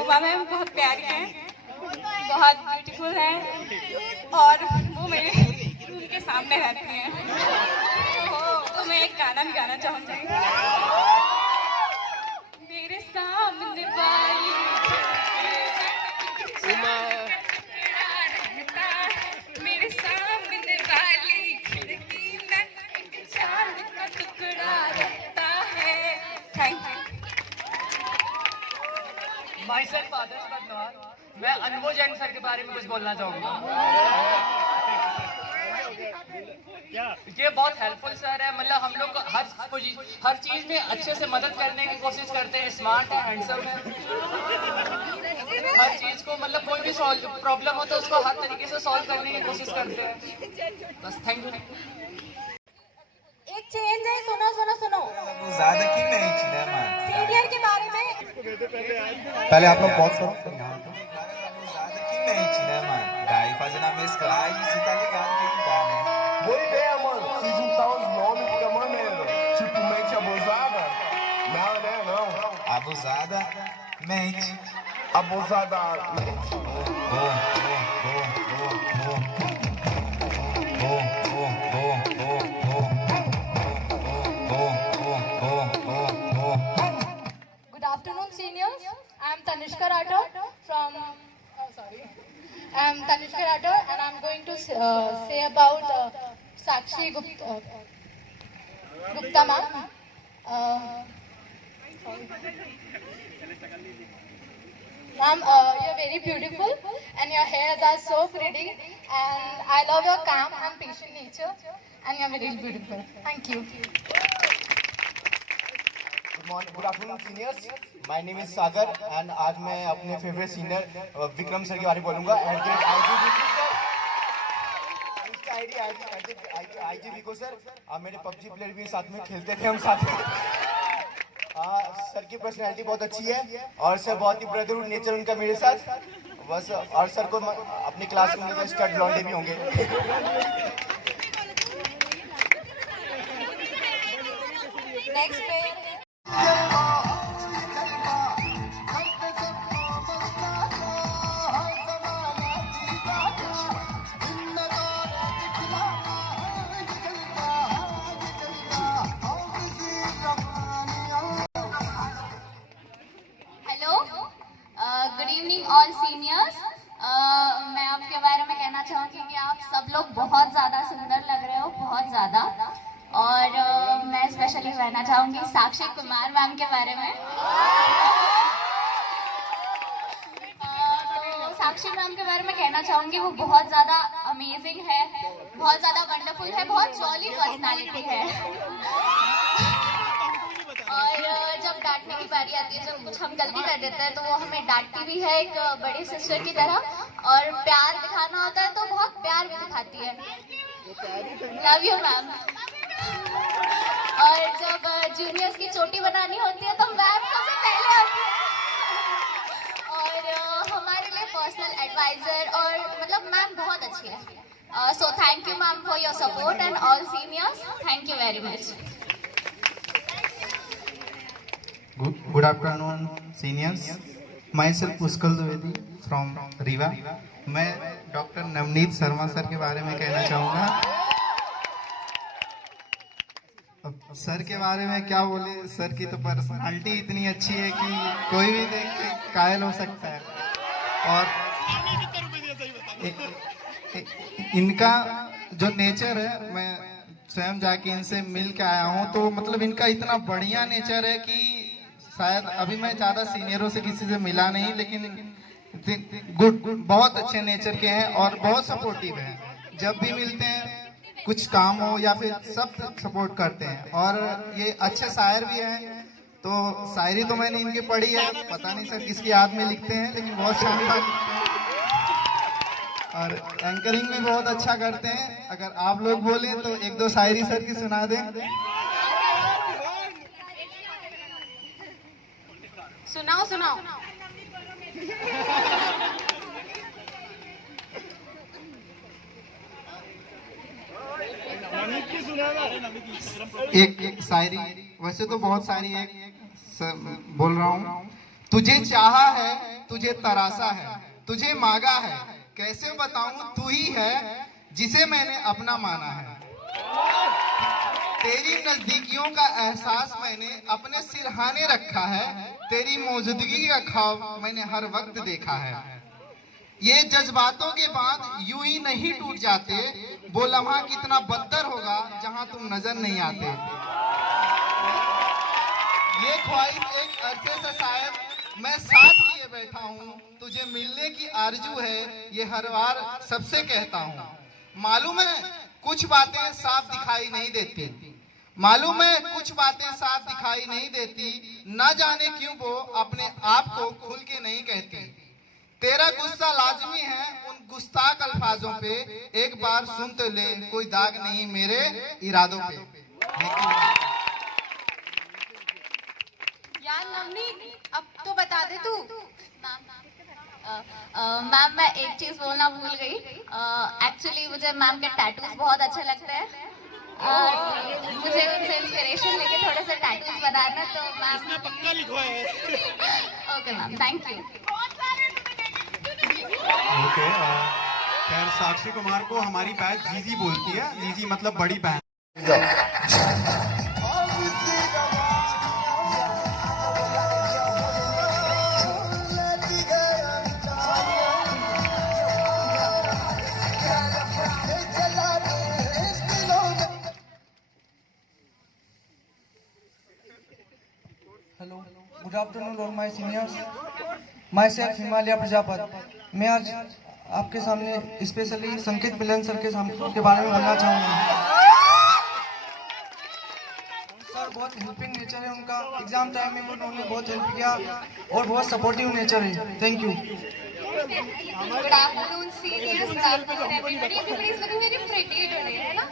उमा मैम बहुत प्यारी हैं, बहुत ब्यूटीफुल हैं और वो मेरे रूम के सामने रहती हैं। तो मैं एक गाना भी गाना चाहूँगी। मेरे सामने वाली मेरे सामने वाली खिड़की में एक चांद का टुकड़ा रहता है। Thank you. माई सेल्फ आदर्श बदनौर, मैं अनुभव जैन सर के बारे में कुछ बोलना चाहूँगा। ये बहुत हेल्पफुल सर है, मतलब हम लोग को हर चीज़ में अच्छे से मदद करने की कोशिश करते हैं। स्मार्ट है, हैंडसम है, हर चीज़ को मतलब कोई भी प्रॉब्लम हो तो उसको हर तरीके से सॉल्व करने की कोशिश करते हैं। बस थैंक यू। एक चेंज है, सुनो सुनो सुनो। ज्यादा की नहीं चिनेमा सीनियर के बारे में पहले आप लोग बहुत ज्यादा की नहीं चिनेमा daí fazendo a mesclagem você tá ligado que dá, né? Boa ideia, mano. Se juntar os nomes fica maneiro. Tipo, mente abusada? Não, né? Não. Abusada, mente. Abusada. Good afternoon, seniors. I'm Tanishka Rathod from. I'm Tanishka Rathod, and I'm going to say about Sakshi Gupta ma'am. Ma'am, you're very beautiful, and your hairs are so pretty, and I love your calm and patient nature, and you're very beautiful. Thank you. Good afternoon seniors, my name is Sagar and आज मैं अपने favourite senior Vikram sir के बारे में बोलूंगा। IG Vicco sir, मेरे PUBG player भी साथ में खेलते थे हम साथ में। सर की पर्सनैलिटी बहुत अच्छी है और सर बहुत ही ब्रदरहुड नेचर उनका मेरे साथ बस। और सर को अपनी क्लास में मुझे स्टड लौंडे भी होंगे। नेक्स्ट प्लेयर है गुड इवनिंग ऑल सीनियर्स। मैं आपके बारे में कहना चाहूँगी कि आप सब लोग बहुत ज़्यादा सुंदर लग रहे हो, बहुत ज़्यादा। और मैं स्पेशली कहना चाहूँगी साक्षी कुमार मैम के बारे में। तो साक्षी मैम के बारे में कहना चाहूँगी वो बहुत ज़्यादा अमेजिंग है, बहुत ज़्यादा वंडरफुल है, बहुत जॉली पर्सनालिटी है। और जब डांटने की बारी आती है, जब कुछ हम गलती कर देते हैं तो वो हमें डांटती भी है एक बड़ी सिस्टर की तरह, और प्यार दिखाना होता है तो बहुत प्यार भी दिखाती है। Love you ma'am. और जब जूनियर्स की चोटी बनानी होती है तो मैम सबसे पहले आती है, और हमारे लिए पर्सनल एडवाइजर, और मतलब मैम बहुत अच्छी है। सो thank you ma'am for your support and all seniors, thank you very much. Good afternoon, seniors. Myself Pushkal Dwivedi from Rewa. मैं डॉक्टर नवनीत शर्मा सर के बारे में कहना चाहूँगा। सर के बारे में क्या बोले, सर की तो पर्सनालिटी इतनी अच्छी है कि कोई भी देख के कायल हो सकता है। और इनका जो नेचर है, मैं स्वयं जाके इनसे मिल के आया हूँ, तो मतलब इनका इतना बढ़िया नेचर है कि शायद अभी मैं ज़्यादा सीनियरों से किसी से मिला नहीं, लेकिन गुड बहुत अच्छे नेचर के हैं और बहुत सपोर्टिव हैं। जब भी मिलते हैं कुछ काम हो या फिर सब सपोर्ट करते हैं, और ये अच्छे शायर भी हैं, तो शायरी तो मैंने इनकी पढ़ी है, पता नहीं सर किसकी याद में लिखते हैं, लेकिन बहुत शानदार लिखते हैं और एंकरिंग भी बहुत अच्छा करते हैं। अगर आप लोग बोले तो एक दो शायरी सर की सुना दें। सुनाओ सुनाओ। एक शायरी, वैसे तो बहुत सारी है, बोल रहा हूँ। तुझे चाहा है, तुझे तरासा है, तुझे मांगा है, कैसे बताऊं तू ही है जिसे मैंने अपना माना है। तेरी नजदीकियों का एहसास मैंने अपने सिरहाने रखा है, तेरी मौजूदगी का ख्वाब मैंने हर वक्त देखा है। ये जज्बातों के बाद यूं ही नहीं टूट जाते, वो लम्हा कितना बदतर होगा जहां तुम नजर नहीं आते। ये ख्वाहिश एक अरसे से शायद मैं साथ लिए बैठा हूँ, तुझे मिलने की आरजू है ये हर बार सबसे कहता हूँ। मालूम है कुछ बातें साफ दिखाई नहीं देती, मालूम है कुछ बातें साफ दिखाई नहीं देती, न जाने क्यों वो अपने आप को खुल के नहीं कहती। तेरा गुस्सा लाजमी है उन गुस्ताख अल्फाजों पे, एक बार सुन तो ले, कोई दाग नहीं मेरे इरादों पे। यार नवनीत अब तो बता दे तू। मैम मैं एक चीज बोलना भूल गई। एक्चुअली मुझे मैम के टैटूज बहुत अच्छे लगते हैं। मुझे उनसे इंस्पिरेशन लेके थोड़े से टैटूज बनाना, तो मैम पक्का लिखवाए। Okay ma'am, thank you. Okay, खैर साक्षी कुमार को हमारी बैच जीजी बोलती है। जीजी मतलब बड़ी बहन। Hello, good afternoon all my seniors. My self Himalaya Prajapat. मैं आज आपके सामने स्पेशली संकेत मिलन सर के बारे में बोलना चाहूँगा। सर बहुत हेल्पिंग नेचर है उनका, एग्जाम टाइम में उन्होंने बहुत हेल्प किया और बहुत सपोर्टिव नेचर है। Thank you. Good afternoon seniors, good afternoon everybody. Everybody is looking very pretty today, है ना?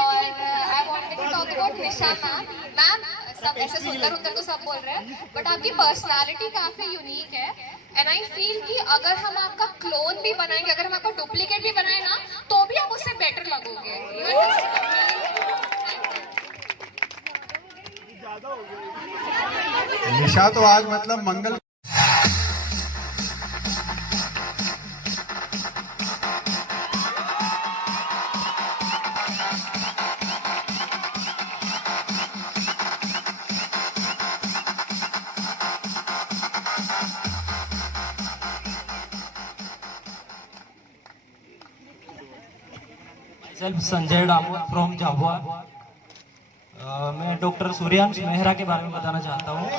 और I wanted to talk about Nisha ma'am. Ma'am सब ऐसे सुंदर तो सब बोल रहे हैं, बट आपकी पर्सनालिटी काफी यूनिक है। एंड आई फील कि अगर हम आपका क्लोन भी बनाएंगे, अगर हम आपका डुप्लीकेट भी बनाए ना, तो भी आप उससे बेटर लगोगे। निशा तो आज मतलब मंगल संजय डामोर फ्रॉम झाबुआ। मैं डॉक्टर सूर्यांश मेहरा के बारे में बताना चाहता हूँ।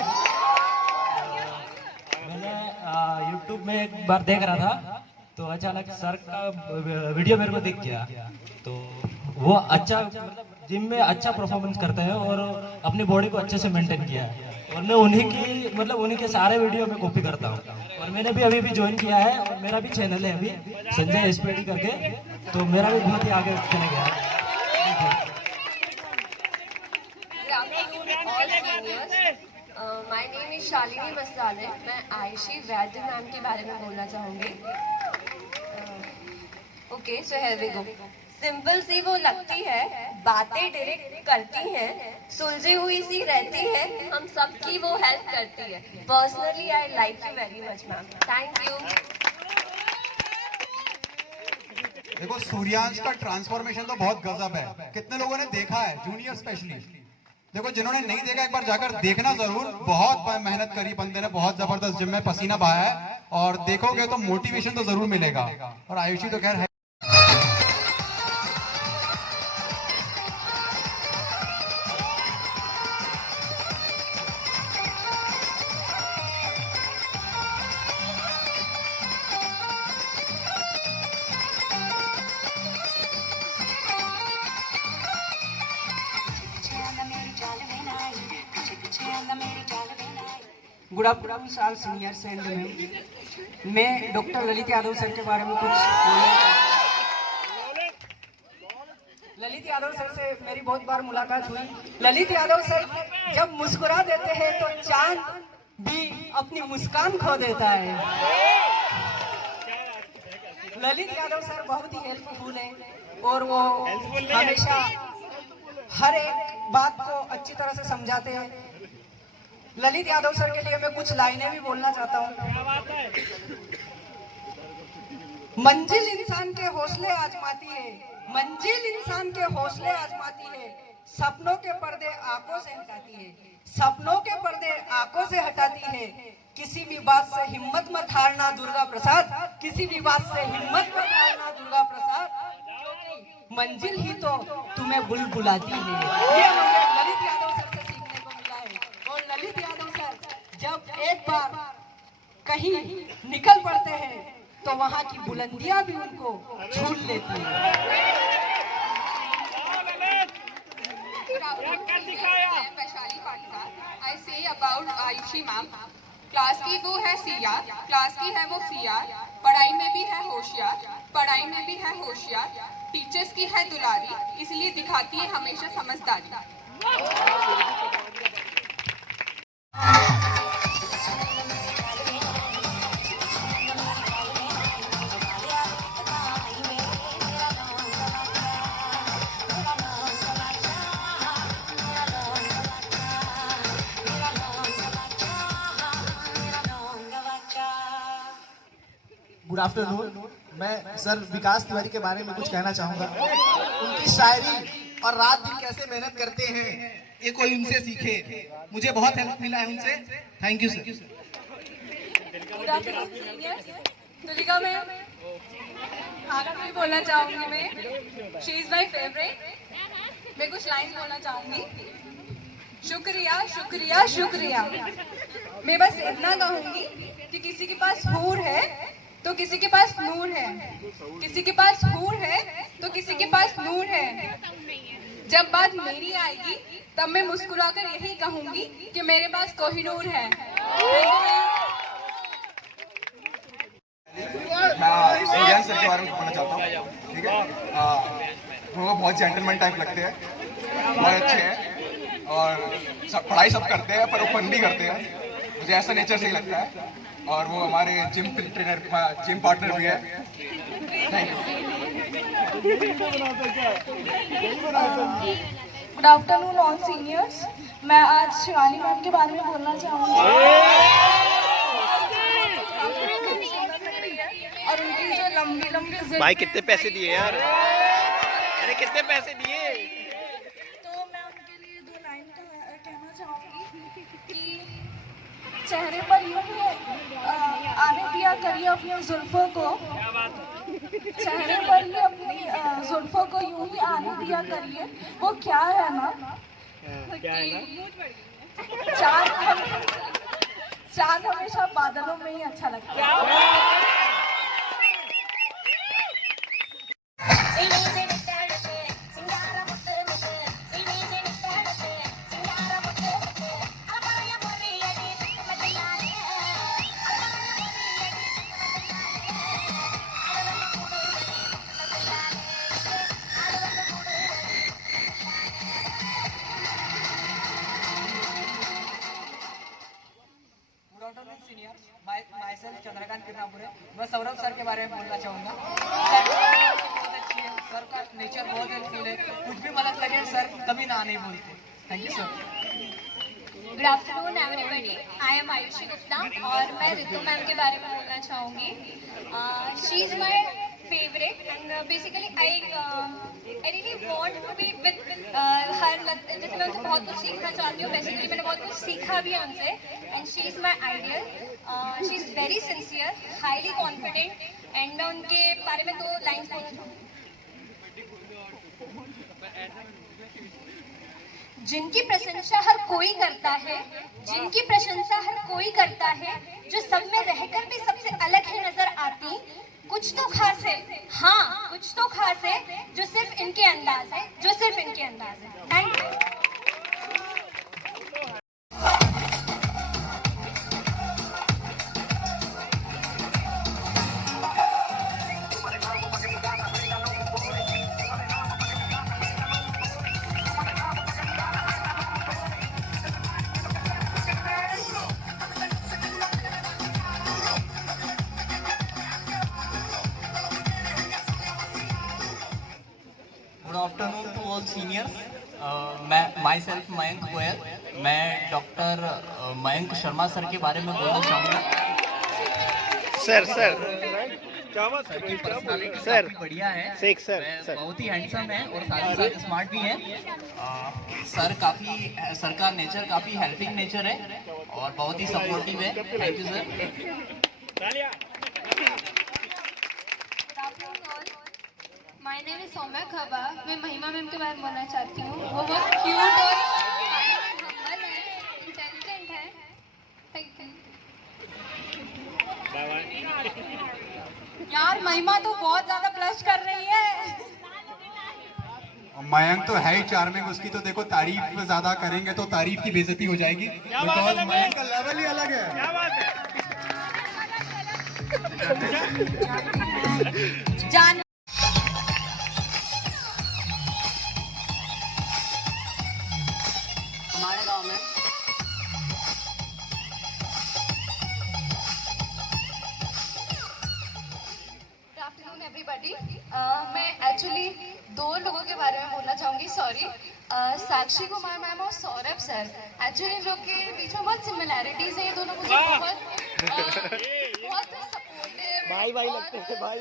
मैंने यूट्यूब में एक बार देख रहा था, तो अचानक सर का वीडियो मेरे को दिख गया। तो वो अच्छा मतलब जिम में अच्छा परफॉर्मेंस करते हैं और अपनी बॉडी को अच्छे से मेंटेन किया है। और मैं उन्हीं के सारे वीडियो में कॉपी करता हूँ। और मैंने भी अभी ज्वाइन किया है और मेरा भी चैनल है अभी संजय SPD करके, तो मेरा भी बहुत ही आगे चले गया है। My name is Shalini Mastane. मैं आयशी वैद्य मैम के बारे में बोलना चाहूँगी। Okay, so here we go. Simple सी वो लगती है, बातें डायरेक्ट करती हैं, सुलझी हुई सी रहती है, हम सबकी वो हेल्प करती है। Personally I like you very much ma'am, thank you. देखो सूर्यांश का ट्रांसफॉर्मेशन तो बहुत गजब है। कितने लोगों ने देखा है, जूनियर स्पेशली? देखो जिन्होंने नहीं देखा एक बार जाकर देखना जरूर। बहुत मेहनत करी बंदे ने, बहुत जबरदस्त जिम में पसीना बहाया है, और देखोगे तो मोटिवेशन तो जरूर मिलेगा। और आयुषी तो खैर है। गुड आफ्टरनून साल सीनियर्स एंड मैम, मैं डॉक्टर ललित यादव सर के बारे में कुछ बोलना चाहता हूं। ललित यादव सर से मेरी बहुत बार मुलाकात हुई। ललित यादव सर जब मुस्कुरा देते हैं तो चांद भी अपनी मुस्कान खो देता है। ललित यादव सर बहुत ही हेल्पफुल है और वो हमेशा हर एक बात को अच्छी तरह से समझाते हैं। ललित यादव सर के लिए मैं कुछ लाइनें भी बोलना चाहता हूँ। मंजिल इंसान के हौसले आजमाती है, मंजिल इंसान के हौसले आजमाती है, सपनों के पर्दे आंखों से हटाती है, सपनों के पर्दे आंखों से हटाती है। किसी भी बात से हिम्मत मत हारना दुर्गा प्रसाद, किसी भी बात से हिम्मत मत हारना दुर्गा प्रसाद, क्योंकि मंजिल ही तो तुम्हें बुलबुलाती है। ये मुझे ललित यादव सर से सीखने को मिला है। और ललित यादव सर जब एक बार कहीं निकल पड़ते हैं तो वहाँ की बुलंदियां भी उनको छूट लेती है। Vaishali Patidar, I say about Ayushi ma'am, class की वो है सीआर, क्लास की है वो सीआर, पढ़ाई में भी है होशियार, पढ़ाई में भी है होशियार, टीचर्स की है दुलारी, इसलिए दिखाती है हमेशा समझदारी। Good afternoon. मैं सर विकास तिवारी के बारे में कुछ कहना चाहूँगा। उनकी शायरी और रात दिन कैसे मेहनत करते हैं ये कोई उनसे सीखे। मुझे बहुत हेल्प मिला है उनसे। Thank you sir. Good afternoon seniors. Tulika ma'am, आगे भी बोलना चाहूँगी मैं। She is my favourite. मैं कुछ लाइन बोलना चाहूँगी। शुक्रिया शुक्रिया शुक्रिया। मैं बस इतना कहूँगी कि किसी के पास हूर है तो किसी के पास नूर है, किसी के पास हूर है तो किसी के पास नूर है। जब बात मेरी आएगी तब मैं मुस्कुराकर यही कहूंगी कि मेरे पास कोहिनूर है। मैं सर के बारे में बोलना चाहता हूँ। ठीक है, वो बहुत जेंटलमैन टाइप लगते हैं, बहुत अच्छे हैं और सब पढ़ाई सब करते हैं पर वो फन भी करते हैं। मुझे ऐसा नेचर सही लगता है और वो हमारे जिम ट्रेनर, जिम पार्टनर भी है। Thank you. Good afternoon all seniors. मैं आज शिवानी मैम के बारे में बोलना चाहूँगी और उनकी जो लंबी लंबी भाई कितने पैसे दिए यार, अरे कितने पैसे दिए। तो मैं उनके लिए दो लाइन कहना चाहूँगी कि चेहरे पर यूं ही आने दिया करिए अपनी जुल्फों को, चेहरे पर ही अपनी जुल्फों को यूं ही आने दिया करिए। वो क्या है ना चांद हमेशा बादलों में ही अच्छा लगता है। चंद्रकांत किरनापुरे। मैं सौरभ सर के बारे में बोलना चाहूँगा। सर बहुत अच्छी है, सर का नेचर बहुत हेल्पफुल है, कुछ भी मदद लगे सर कभी ना नहीं बोलते। Thank you sir. Good afternoon everybody, I am Ayushi Gupta और मैं रितु मैम के बारे में बोलना चाहूँगी। She is my favourite and basically I really want to be with her. जैसे मैं उनसे बहुत कुछ सीखना चाहती हूँ, बेसिकली मैंने बहुत कुछ सीखा भी है उनसे and she is my ideal. She is very sincere, highly confident and मैं उनके बारे में दो लाइन्स बोलूँ। जिनकी प्रशंसा हर कोई करता है, जिनकी प्रशंसा हर कोई करता है, जो सब में रहकर भी सबसे अलग ही नजर आती, कुछ तो खास है, हाँ कुछ तो खास है जो सिर्फ इनके अंदाज है, जो सिर्फ इनके अंदाज है। Thank you. मैं माई सेल्फ मयंक गोयल, मैं डॉक्टर मयंक शर्मा सर के बारे में बोलना चाहूँगा। सर सर बढ़िया है, सर बहुत ही हैंडसम है और साथ ही साथ स्मार्ट भी है। सर का नेचर काफ़ी हेल्पिंग नेचर है और बहुत ही सपोर्टिव है। Thank you sir. My name is Saumya Khaba. मैं महिमा मैम के बारे में बोलना चाहती हूँ। वो बहुत क्यूट और हम्बल है, इंटेलिजेंट है। Thank you. यार महिमा तो बहुत ज्यादा ब्लश कर रही है। मयंक तो है ही चार्मिंग, उसकी तो देखो तारीफ ज्यादा करेंगे तो तारीफ की बेइज्जती हो जाएगी, बिकॉज मयंक का लेवल ही अलग है। क्या बात है। जान हमारे गांव में गुड आफ्टरनून एवरीबॉडी। मैं एक्चुअली दो लोगों के बारे में बोलना चाहूँगी, सॉरी। साक्षी कुमार मैम और सौरभ सर, एक्चुअली इन लोग के बीच में बहुत सिमिलैरिटीज हैं। ये दोनों मुझे बहुत सपोर्टिव भाई लगते हैं, भाई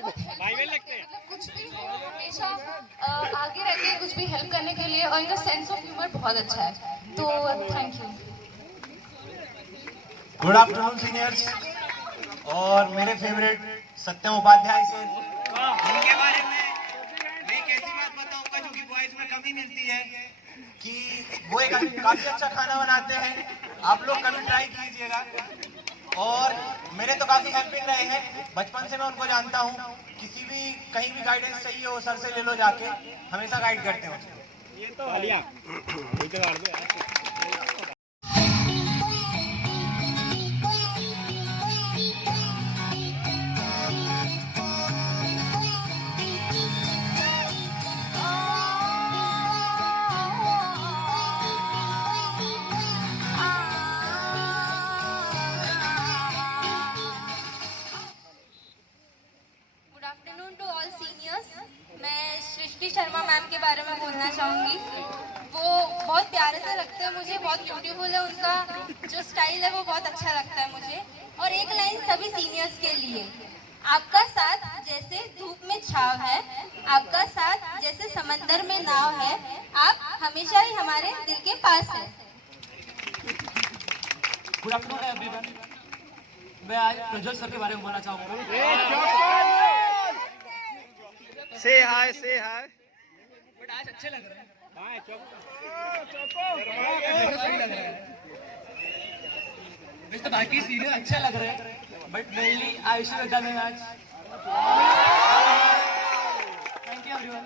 लगते हैं। मतलब कुछ भी हो हमेशा आगे रहते हैं, कुछ भी हेल्प करने के लिए, और इनका सेंस ऑफ ह्यूमर बहुत अच्छा है। तो thank you. Good afternoon seniors. और मेरे फेवरेट सत्यम उपाध्याय सर, उनके बारे में मैं एक ऐसी बात बताऊंगा जो कि बॉयज में कमी मिलती है, कि वो एक काफी अच्छा खाना बनाते हैं। आप लोग कभी ट्राई कीजिएगा। और मेरे तो काफी हेल्पिंग रहे हैं, बचपन से मैं उनको जानता हूँ। किसी भी कहीं भी गाइडेंस चाहिए हो सर से ले लो जाके, हमेशा गाइड करते हैं। ये तो मैं सृष्टि शर्मा मैम के बारे में बोलना चाहूँगी। वो बहुत प्यारे से लगते हैं मुझे, बहुत ब्यूटीफुल है। उनका जो स्टाइल है वो बहुत अच्छा लगता है मुझे। और एक लाइन सभी सीनियर्स के लिए, आपका साथ जैसे धूप में छाव है, आपका साथ जैसे समंदर में नाव है, आप हमेशा ही हमारे दिल के पास है। Good afternoon everyone. मैं आज प्रज्वल सर के बारे में बोलना चाहूँगा। से हाय बट आज अच्छे लग रहे हैं। तो बाकी सीनियर अच्छे लग रहे हैं, बट मेनली आयुषी विद्यालय में आज। Thank you everyone.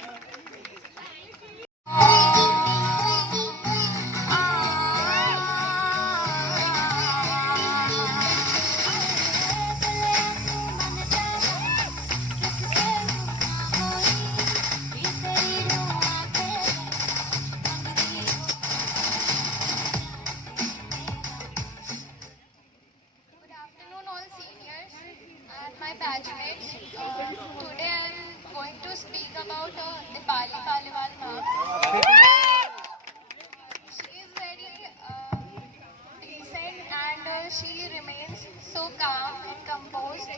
My batchmates, today I am going to speak about Dipali Paliwal ma'am. She is very decent and she remains so calm and composed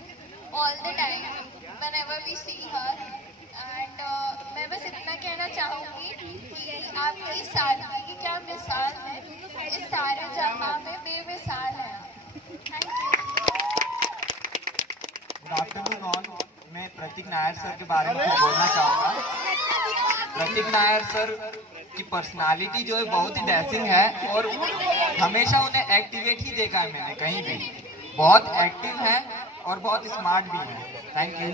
all the time whenever we see her. And मैं बस इतना कहना चाहूँगी कि आपकी सादगी की क्या मिसाल है, इस सारे जहां में बेमिसाल है। Thank you. Good afternoon all. मैं प्रतीक नायर सर के बारे में बोलना चाहूँगा। प्रतीक नायर सर की पर्सनालिटी जो है बहुत ही डैशिंग है और हमेशा उन्हें एक्टिवेट ही देखा है मैंने कहीं भी। बहुत एक्टिव है और बहुत स्मार्ट भी है। Thank you.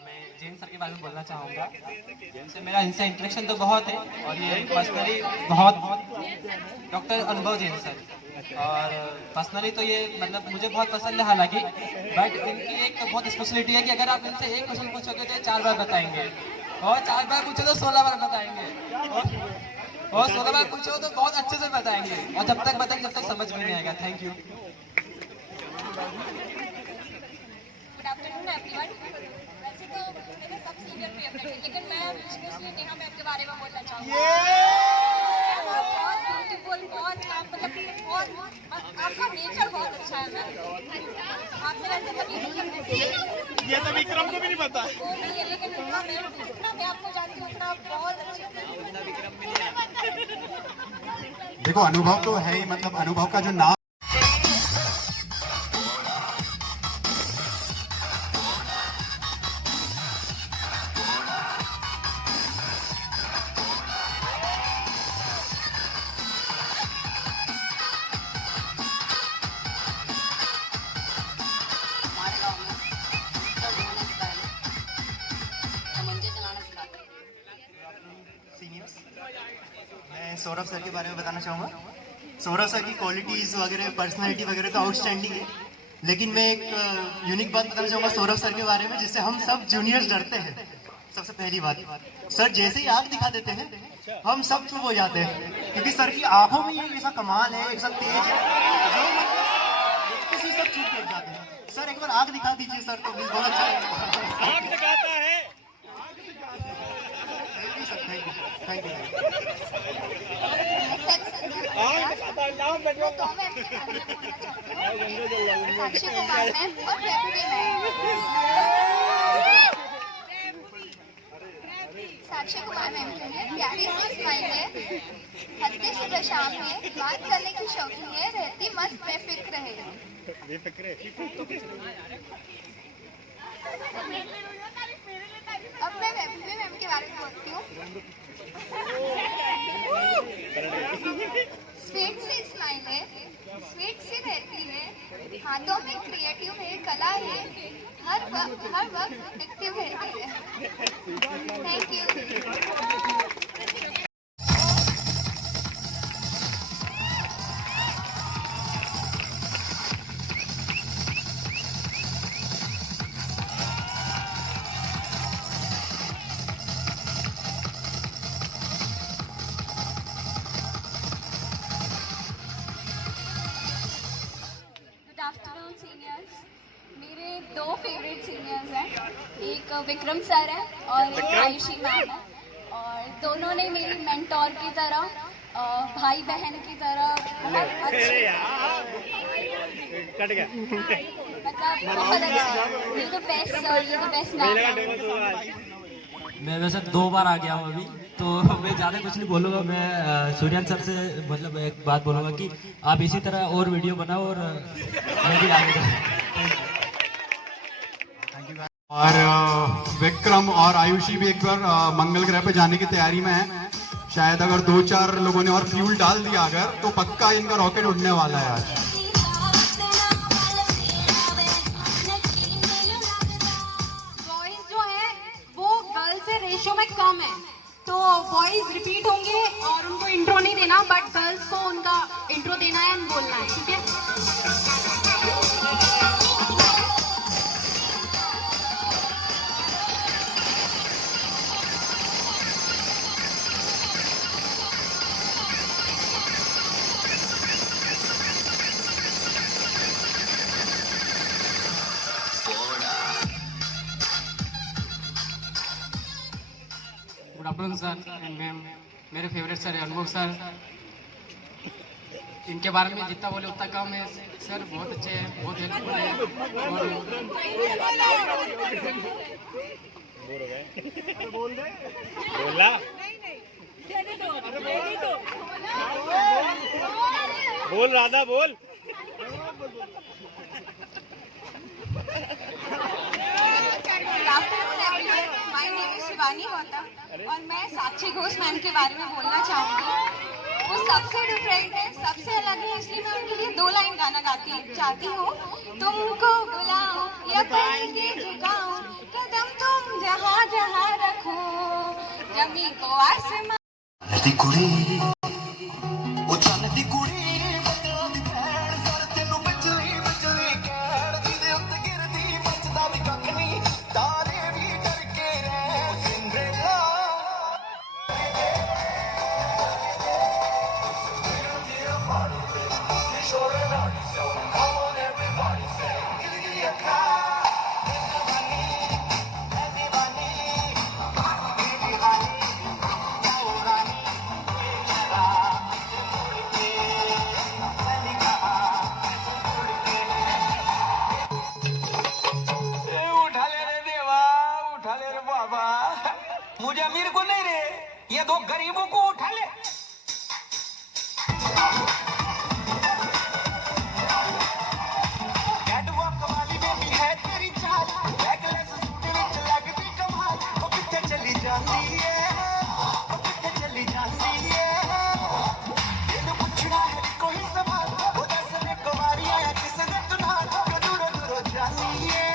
मैं जैन सर के बारे में बोलना चाहूँगा। जैन से मेरा इनसे इंटरेक्शन तो बहुत है और ये पर्सनली बहुत डॉक्टर अनुभव जैन सर और पर्सनली तो ये मतलब मुझे बहुत पसंद है हालांकि, बट इनकी एक बहुत स्पेशलिटी है कि अगर आप इनसे एक क्वेश्चन पूछोगे तो ये 4 बार बताएंगे, और 4 बार पूछो तो 16 बार बताएंगे, और 16 बार पूछो तो बहुत अच्छे से बताएंगे, और जब तक बताएंगे जब तक समझ में नहीं आएगा। Thank you. Good afternoon everyone. वैसे तो मेरे सब सीनियर फेवरेट है, लेकिन मैं स्पेशली नेहा मैम के बारे में बोलना चाहूँगी। बहुत ब्यूटीफुल, बहुत मतलब बहुत आपका नेचर बहुत अच्छा है मैम। आपसे वैसे कभी ये तो विक्रम को भी नहीं पता। वो नहीं है, लेकिन नेहा मैम जितना मैं आपको जानती हूँ उतना आप बहुत अच्छे हैं। देखो अनुभव तो है ही, मतलब अनुभव का जो नाम मैं सौरभ सर के बारे में बताना चाहूँगा। सौरभ सर की क्वालिटीज़ वगैरह, पर्सनालिटी वगैरह तो आउटस्टैंडिंग है, लेकिन मैं एक यूनिक बात बताना चाहूँगा सौरभ सर के बारे में, जिससे हम सब जूनियर्स डरते हैं। सबसे पहली बात, सर जैसे ही आँख दिखा देते हैं हम सब चुप हो जाते हैं, क्योंकि सर की आंखों में ये ऐसा कमाल है, ऐसा तेज है, जो मतलब किसी सब चुप लग जाते हैं। सर एक बार आँख दिखा दीजिए सर, तो प्लीज बहुत अच्छा है। आँख दिखाता है। Thank you. Sakshi Kumar ma'am और फेब्रुवरी मैम। साक्षी कुमार मैम के लिए प्यारी सी स्माइल है, हंसती शुद्ध शाम है, बात करने की शौकीन है, रहती मस्त बेफिक्र है। अब मैं फेब्रुवरी मैम के बारे में बोलती हूँ। स्वीट सी स्माइल है, स्वीट सी रहती है, हाथों में क्रिएटिव है, कला है, हर वक्त एक्टिव रहती है। Thank you. Afternoon seniors. मेरे 2 फेवरेट सीनियर्स हैं, एक विक्रम सर है और एक आयुषी मैम है, और दोनों ने मेरी मेंटोर की तरह, भाई बहन की तरह बहुत अच्छे, मतलब बहुत अच्छा। You the best sir, you the best ma'am. मैं वैसे 2 बार आ गया हूँ अभी, तो मैं ज़्यादा कुछ नहीं बोलूँगा। मैं सूर्यान सर से मतलब एक बात बोलूँगा कि आप इसी तरह और वीडियो बनाओ और मैं भी आगे। और विक्रम और आयुषी भी एक बार मंगल ग्रह पे जाने की तैयारी में है। शायद अगर 2-4 लोगों ने और फ्यूल डाल दिया अगर, तो पक्का इनका रॉकेट उड़ने वाला है आज। बॉयज जो है वो गर्ल्स से रेशियो में कम है, तो बॉयज रिपीट होंगे और उनको इंट्रो नहीं देना, बट गर्ल्स को उनका इंट्रो देना है और बोलना है, ठीक है? Good afternoon sir and ma'am. मेरे फेवरेट सर है अनुभव सर। इनके बारे में जितना बोले उतना कम है। सर बहुत अच्छे हैं, बहुत हेल्पफुल है। बोल राधा बोल। माय नेम इज शिवानी होता और मैं साक्षी घोष मैम के बारे में बोलना चाहूँगी। वो सबसे डिफरेंट है, सबसे अलग है, इसलिए मैं उनके लिए 2 लाइन गाना चाहती हूँ। तुमको बुलाऊं या पहले झुकाऊं, कदम तुम जहाँ जहाँ रखो, जमी को आसमान। चलती कुड़ी, ओ चलती कुड़ी, मुझे अमीर को नहीं रे, ये दो गरीबों को उठा ले। कैटवॉक वाली बेबी है तेरी चाल, बैकलेस सूट विच लगदी कमाल, वो किथे चली जांदी है, वो किथे चली जांदी है। तेनू पुछना है कोई सवाल, वो दस दे कुमारी आया किसने तू नाल, क्यों दूरों दूरों जानी है,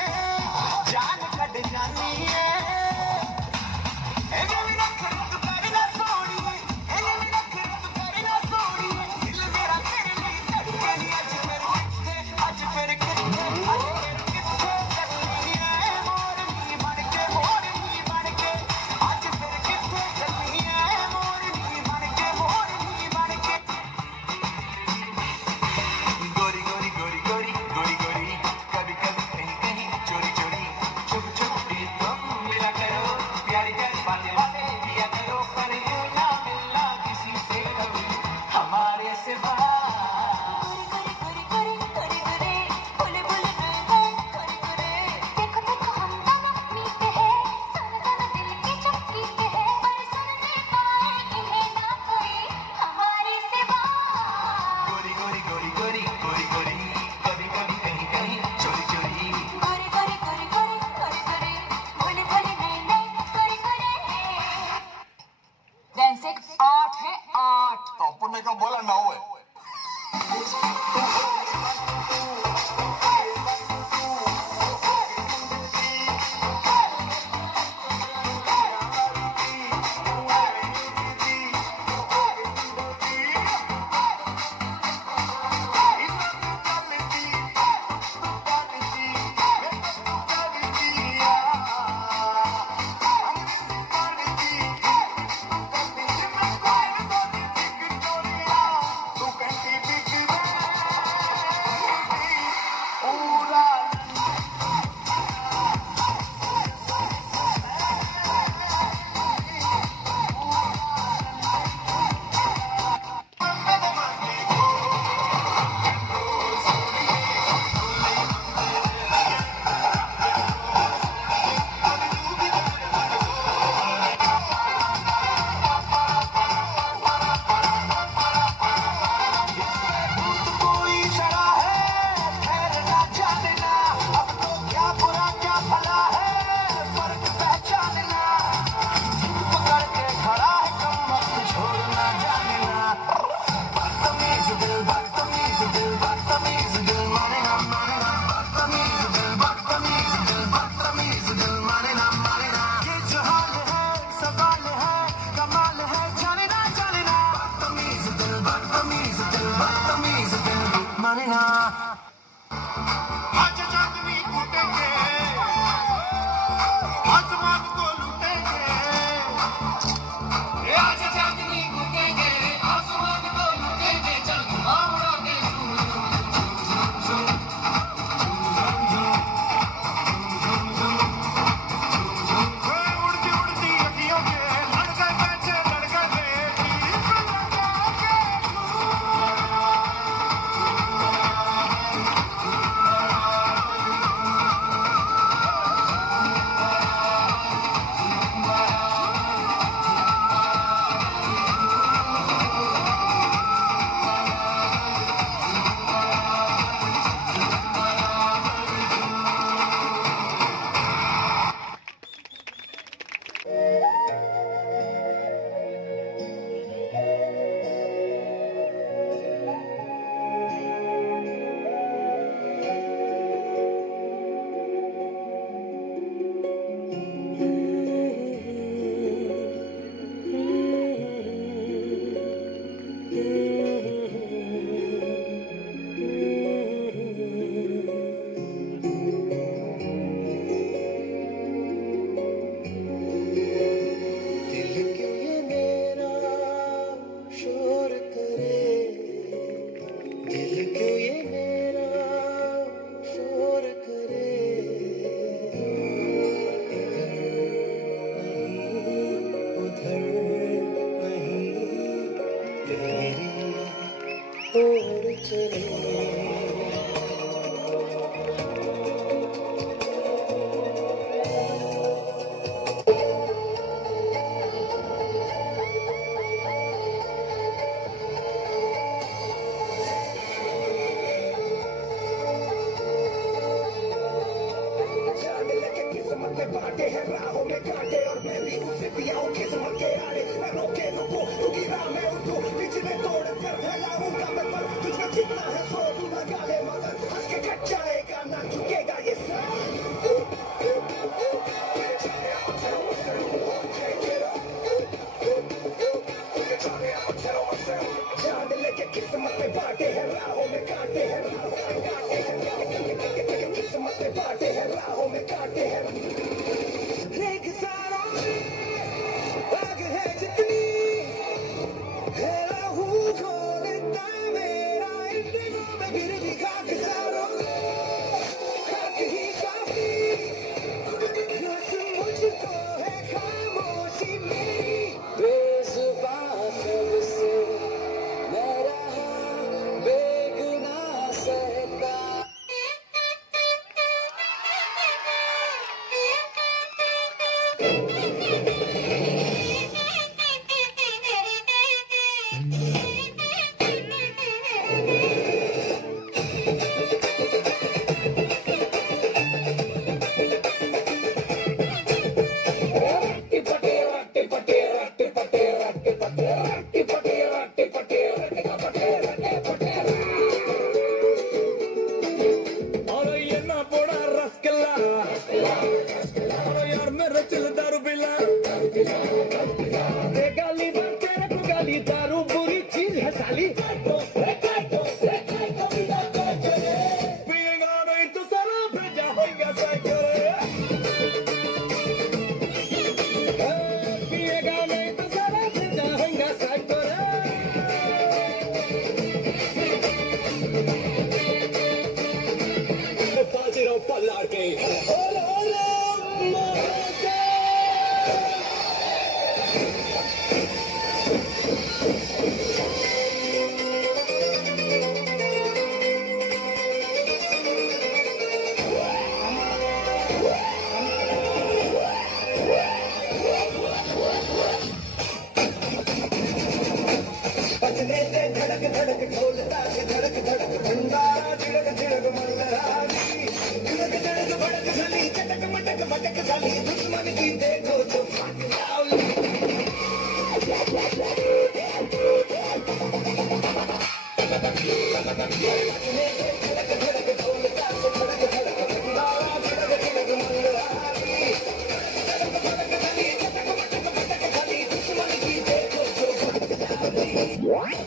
जान कट जानी है। दारू बुरी चीज है साली, पिएगा नहीं तो सारा भेजा होगा साइकिल, पिएगा नहीं तो सारा भेजा होगा साइकिल। बाजीराव पल्लार के धड़क धड़क ढोल ताश धड़क धड़क भंडारा झिड़क झिड़क मल्लहारी झिड़क झड़क भड़क झली चटक मटक भटक झली दुश्मन की देखो तो फाट जाओली। धड़क धड़क ढोल ताश धड़क धड़क भंडारा झिड़क झिड़क मल्लहारी झड़क भड़क झली चटक मटक भटक झली दुश्मन की देखो तो फाट जाओली।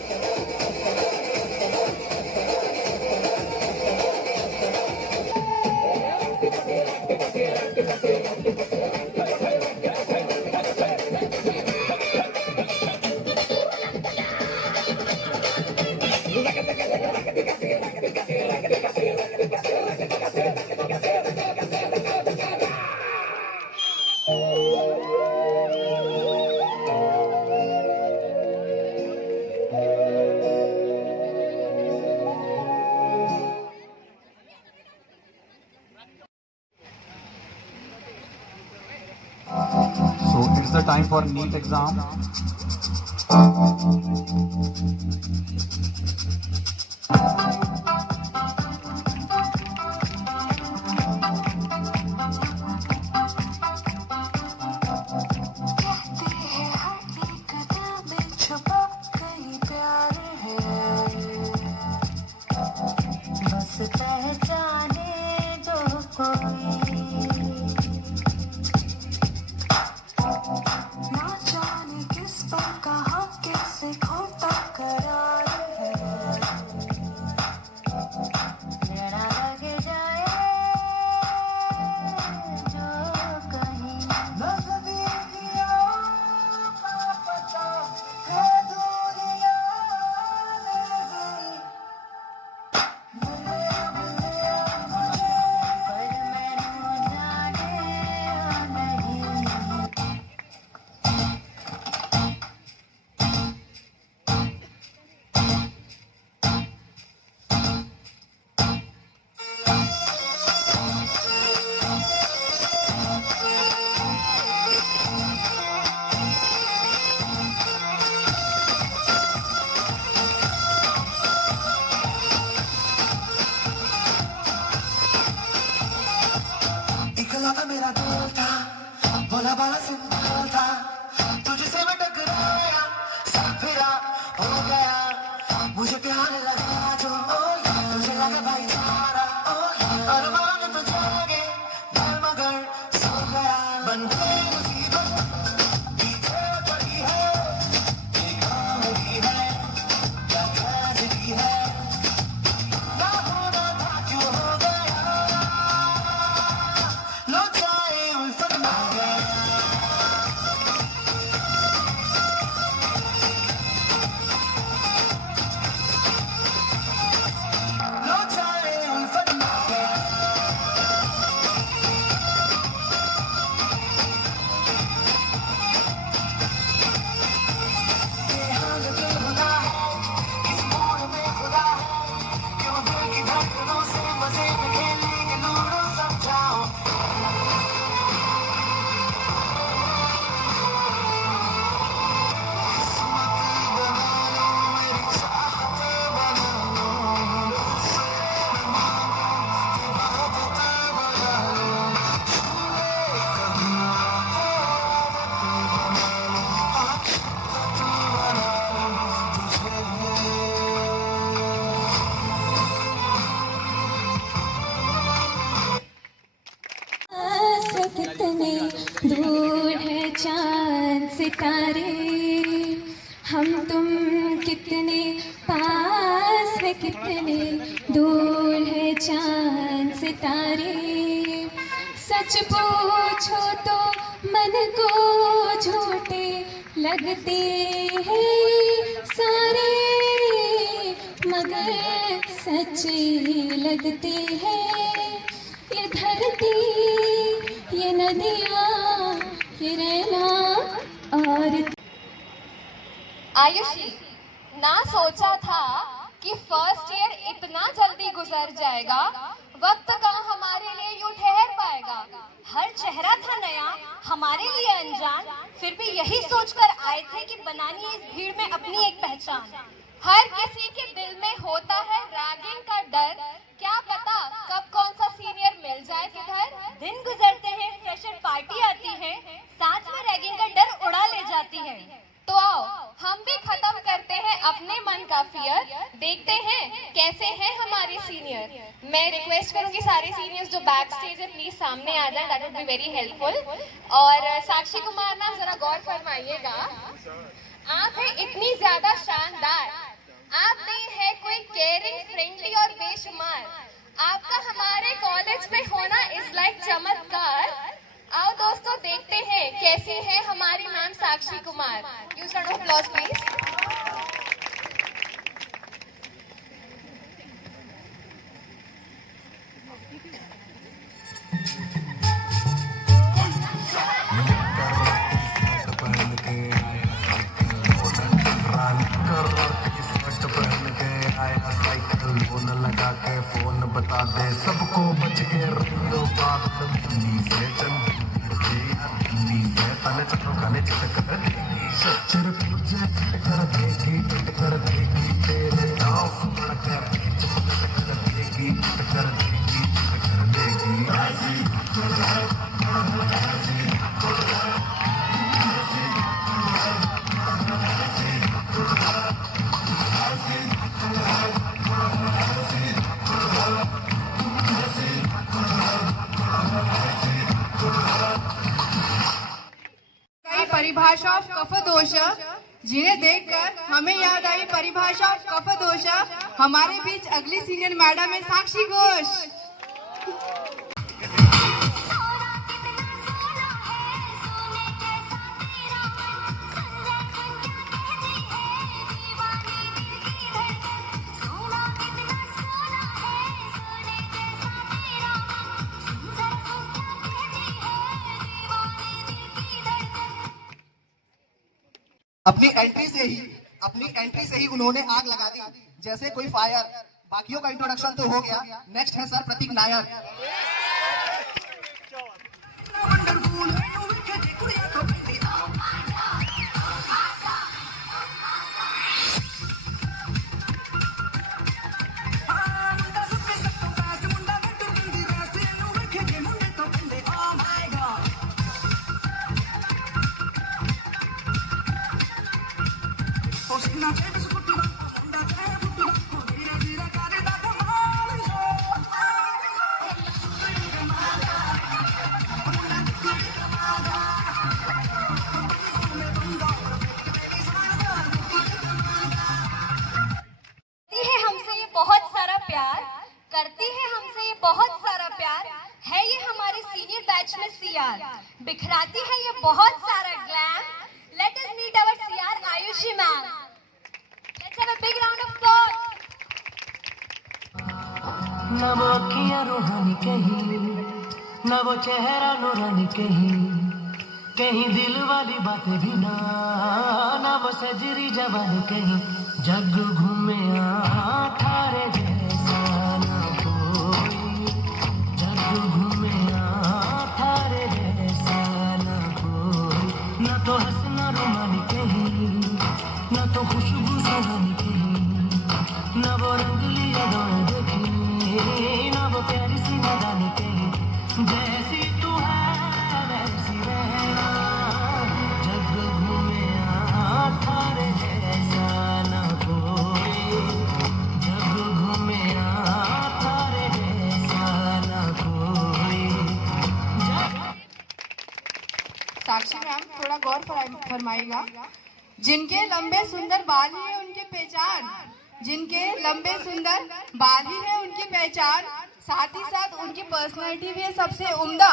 So it's the time for NEET exam. मेरा दिल था भोला भाला सिंपल था, तुझसे मैं टकराया साफिरा हो गया, मुझे प्यार लगा जो तुझे लगा भाई सारा अरमान तो जागे दिल मगर सो गया, बन गई मुसीबत पीछे पड़ी है, ये कहानी है क्या ट्रेजेडी है, ना होना था क्यों हो गया, लो जाए उल्फत आ गया। सितारे, हम तुम कितने पास है कितने दूर है चांद सितारे। सच पूछो तो मन को झूठे लगते हैं सारे, मगर सच्चे लगते हैं ये धरती, ये नदियाँ, ये रहना और। आयुषी, ना सोचा था कि फर्स्ट ईयर इतना जल्दी गुजर जाएगा, वक्त कहाँ हमारे लिए यूं ठहर पाएगा। हर चेहरा था नया, हमारे लिए अनजान, फिर भी यही सोचकर आए थे कि बनानी है इस भीड़ में अपनी एक पहचान। हर किसी के दिल में होता है रैगिंग का डर, क्या पता कब कौन सा सीनियर मिल जाए किधर। दिन गुजरते हैं, फ्रेशर पार्टी आती है, साथ में रैगिंग का डर उड़ा ले जाती है। तो आओ हम भी खत्म करते हैं अपने मन का फियर, देखते हैं कैसे हैं हमारे सीनियर। मैं रिक्वेस्ट करूंगी सारे सीनियर्स जो बैक स्टेज है प्लीज सामने आ जाएं, that would be very helpful. और साक्षी कुमार नाम जरा गौर फरमाइएगा, आप हैं इतनी ज्यादा शानदार, आप नहीं है कोई केयरिंग, फ्रेंडली और बेशुमार, आपका हमारे कॉलेज में होना इज लाइक चमत्कार। आओ दोस्तों देखते हैं कैसी है हमारी ma'am Sakshi Kumar. Use round of applause please. लगा के फोन बता दे सबको बच के रहियो पागल मुन्नी से चंदी से मुन्नी से तने चलो खाने चिट कर देगी सच्चर तुझे चिट कर देगी तेरे डांस बढ़ कर चिट कर देगी चिट कर देगी चिट कर देगी। परिभाषा ऑफ कफदोष, जिन्हें देखकर हमें याद आई परिभाषा ऑफ कफदोष। हमारे बीच अगली सीनियर मैडम है साक्षी घोष। अपनी एंट्री से ही उन्होंने आग लगा दी जैसे कोई फायर। बाकियों का इंट्रोडक्शन तो हो गया, नेक्स्ट है सर प्रतीक नायर। बिखराती है ये बहुत सारा glam. Let us meet our CR Ayushi ma'am. Let's have a big round of applause. न वो अखियां रूहानी कहीं, न वो चेहरा नूरानी कहीं, कहीं दिल वाली बातें भी ना, न वो सजरी जवानी कहीं। जग घूमे थारे जैसा ना कोई, जग घूमे थारे जैसा ना कोई। न तो हंसना रुमानी कहीं, न तो खुशबू सुहानी कहीं, न वो रंगली यादें देखी, न वो प्यारी सी नादानी कहीं। जैसी तू है वैसी रहना, जग घूमे थारे जैसा ना कोई, जग घूमे थारे जैसा ना कोई। साक्षी मैम थोड़ा गौर फरमाइएगा। जिनके लंबे सुंदर बाल ही है उनकी पहचान, जिनके लंबे सुंदर बाल ही है उनकी पहचान, साथ ही साथ उनकी पर्सनैलिटी भी है सबसे उम्दा।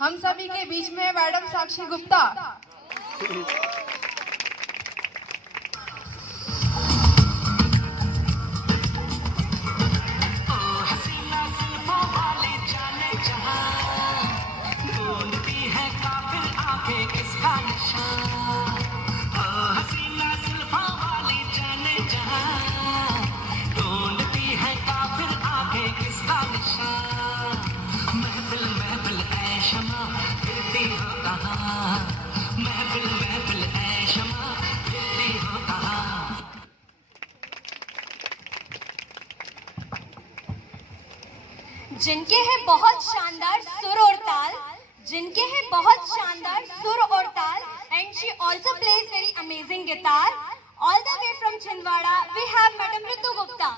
हम सभी के बीच में है मैडम साक्षी गुप्ता। जिनके है बहुत शानदार सुर और ताल, जिनके है बहुत शानदार सुर और ताल, and she also plays very amazing guitar. All the way from Chhindwara, we have Madam Ritu Gupta.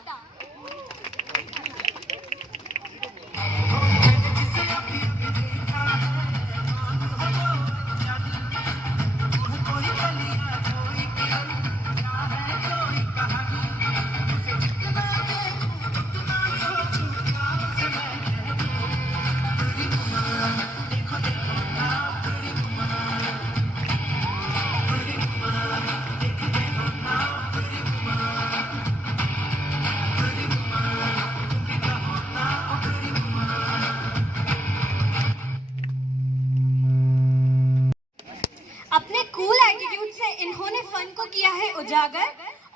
अपने कूल एटीट्यूड से इन्होंने फन को किया है उजागर।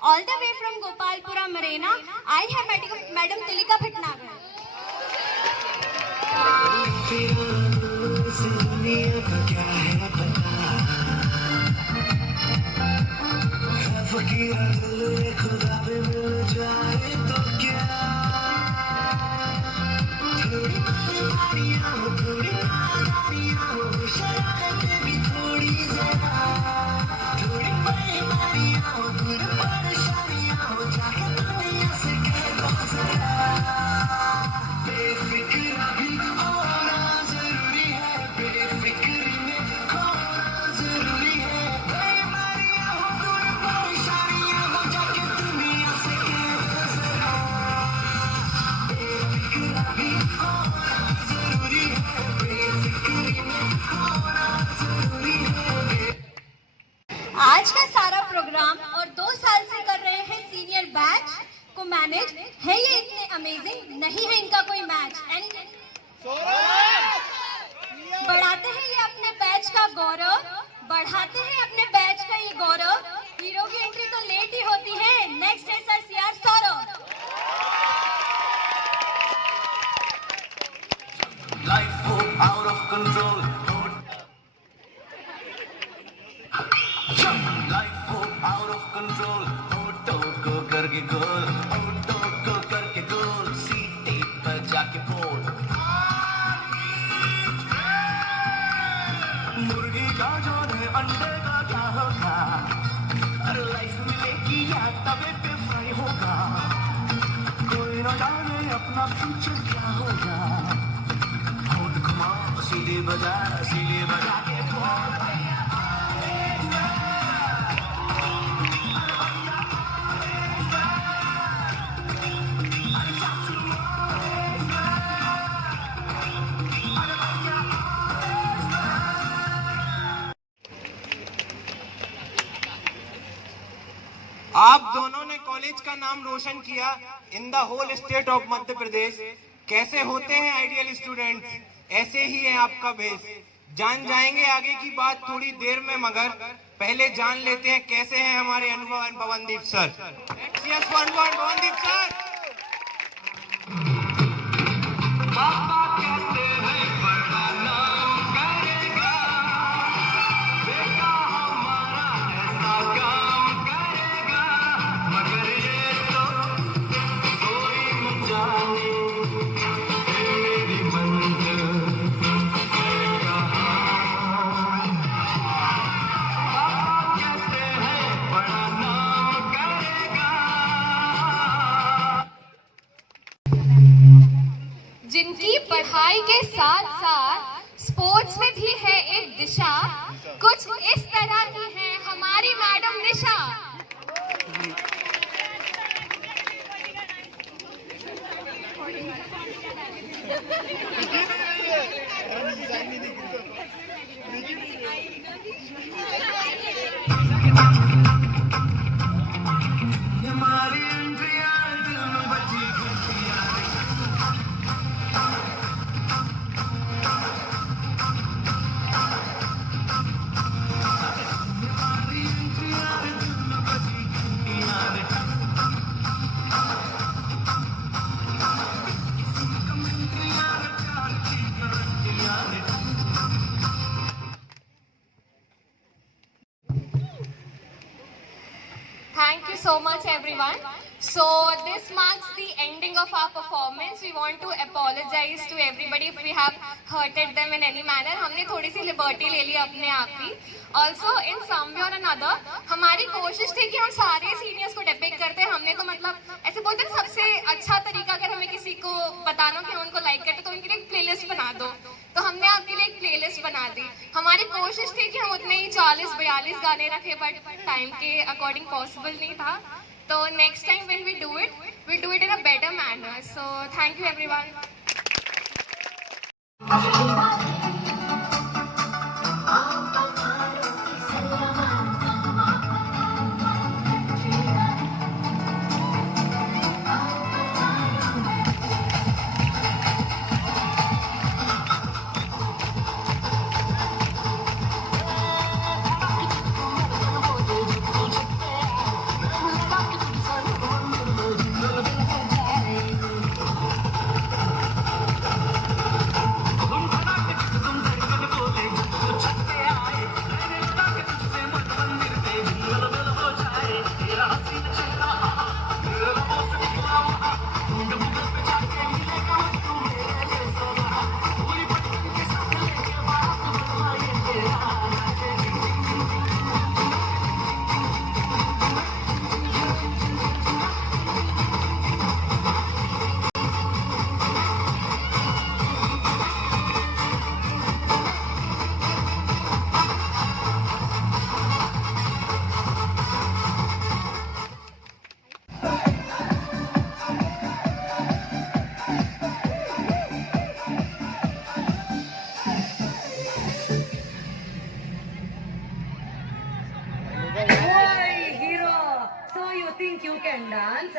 All the way from Gopalpura Morena, आई है मैडम तिलिका भटनागर। आज का सारा प्रोग्राम और 2 साल से कर रहे हैं सीनियर बैच को मैनेज। है ये इतने अमेजिंग, नहीं है इनका कोई मैच। बढ़ाते हैं ये अपने बैच का गौरव, बढ़ाते हैं अपने बैच का ये गौरव। हीरो की एंट्री तो लेट ही होती है। नेक्स्ट है sir CR Saurabh. Life out of control. Life out of control. Auto को करके गोल, ऑटो को करके गोल, सीटी पर जाके बोल। मुर्गी का जोर है, अंडे का क्या होगा? अरे लाइफ मिलेगी या तवे पे फ्राई होगा? कोई न जाने अपना फ्यूचर क्या होगा। होठ घुमा, सीढ़ी बजा के बोल। आप दोनों ने कॉलेज का नाम रोशन किया in the whole state of Madhya Pradesh. कैसे होते हैं आइडियल स्टूडेंट्स, ऐसे ही है आपका बेस। जान जाएंगे आगे की बात थोड़ी देर में, मगर पहले जान लेते हैं कैसे हैं हमारे अनुभव पवनदीप सर। पवनदीप सर। पापा कहते हैं बड़ा नाम करेगा, बेटा हमारा ऐसा काम करेगा, मगर ये तो कोई न जाने मेरी मंजिल है कहाँ। पापा कहते हैं बड़ा नाम करेगा। जिनकी पढ़ाई के साथ साथ स्पोर्ट्स में भी है एक दिशा, कुछ इस तरह Thank you so much, everyone. So this marks the ending of our performance. We want to apologize to everybody if we have hurted them in any manner. हमने थोड़ी सी लिबर्टी ले ली अपने आप ही. Also in some way or another, हमारी कोशिश थी कि हम सारे सीनियर्स को डिपिक्ट करते हैं. हमने तो मतलब ऐसे बोलते हैं सबसे अच्छा तरीका अगर हमें किसी को बताना कि हम उनको लाइक करते तो उनके लिए एक प्लेलिस्ट बना दो. तो हमने आपके लिए एक प्लेलिस्ट बना दी. हमारी कोशिश थी कि हम उतने ही 40-42 गाने रखें, बट टाइम के अकॉर्डिंग पॉसिबल नहीं था. तो next time when we do it in a better manner. So thank you everyone. think you can dance,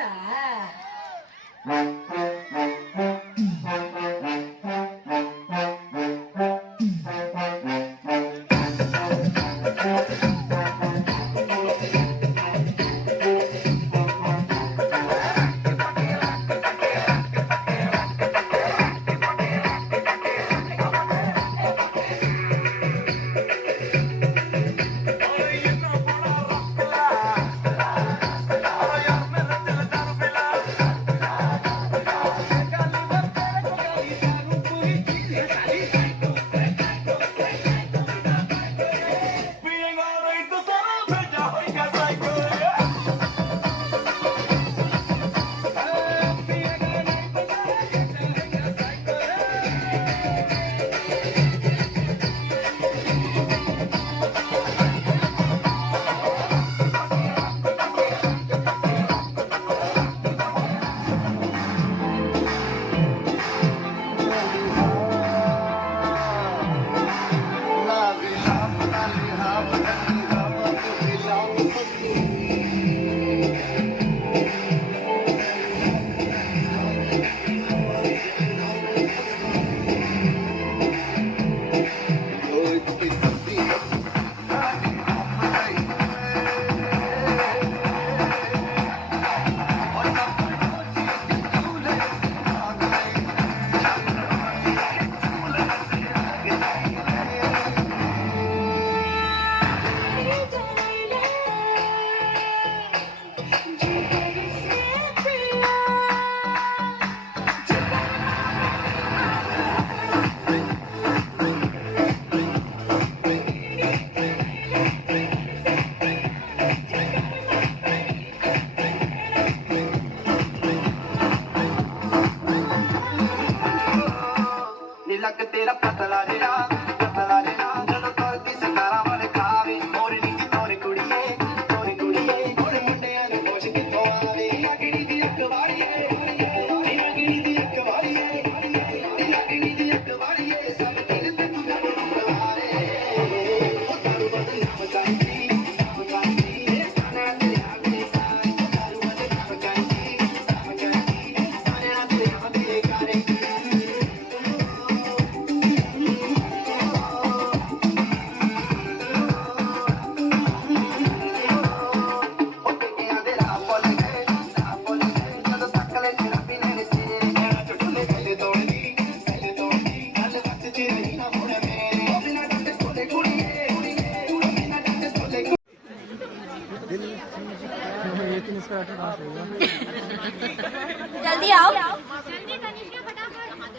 जल्दी आओ,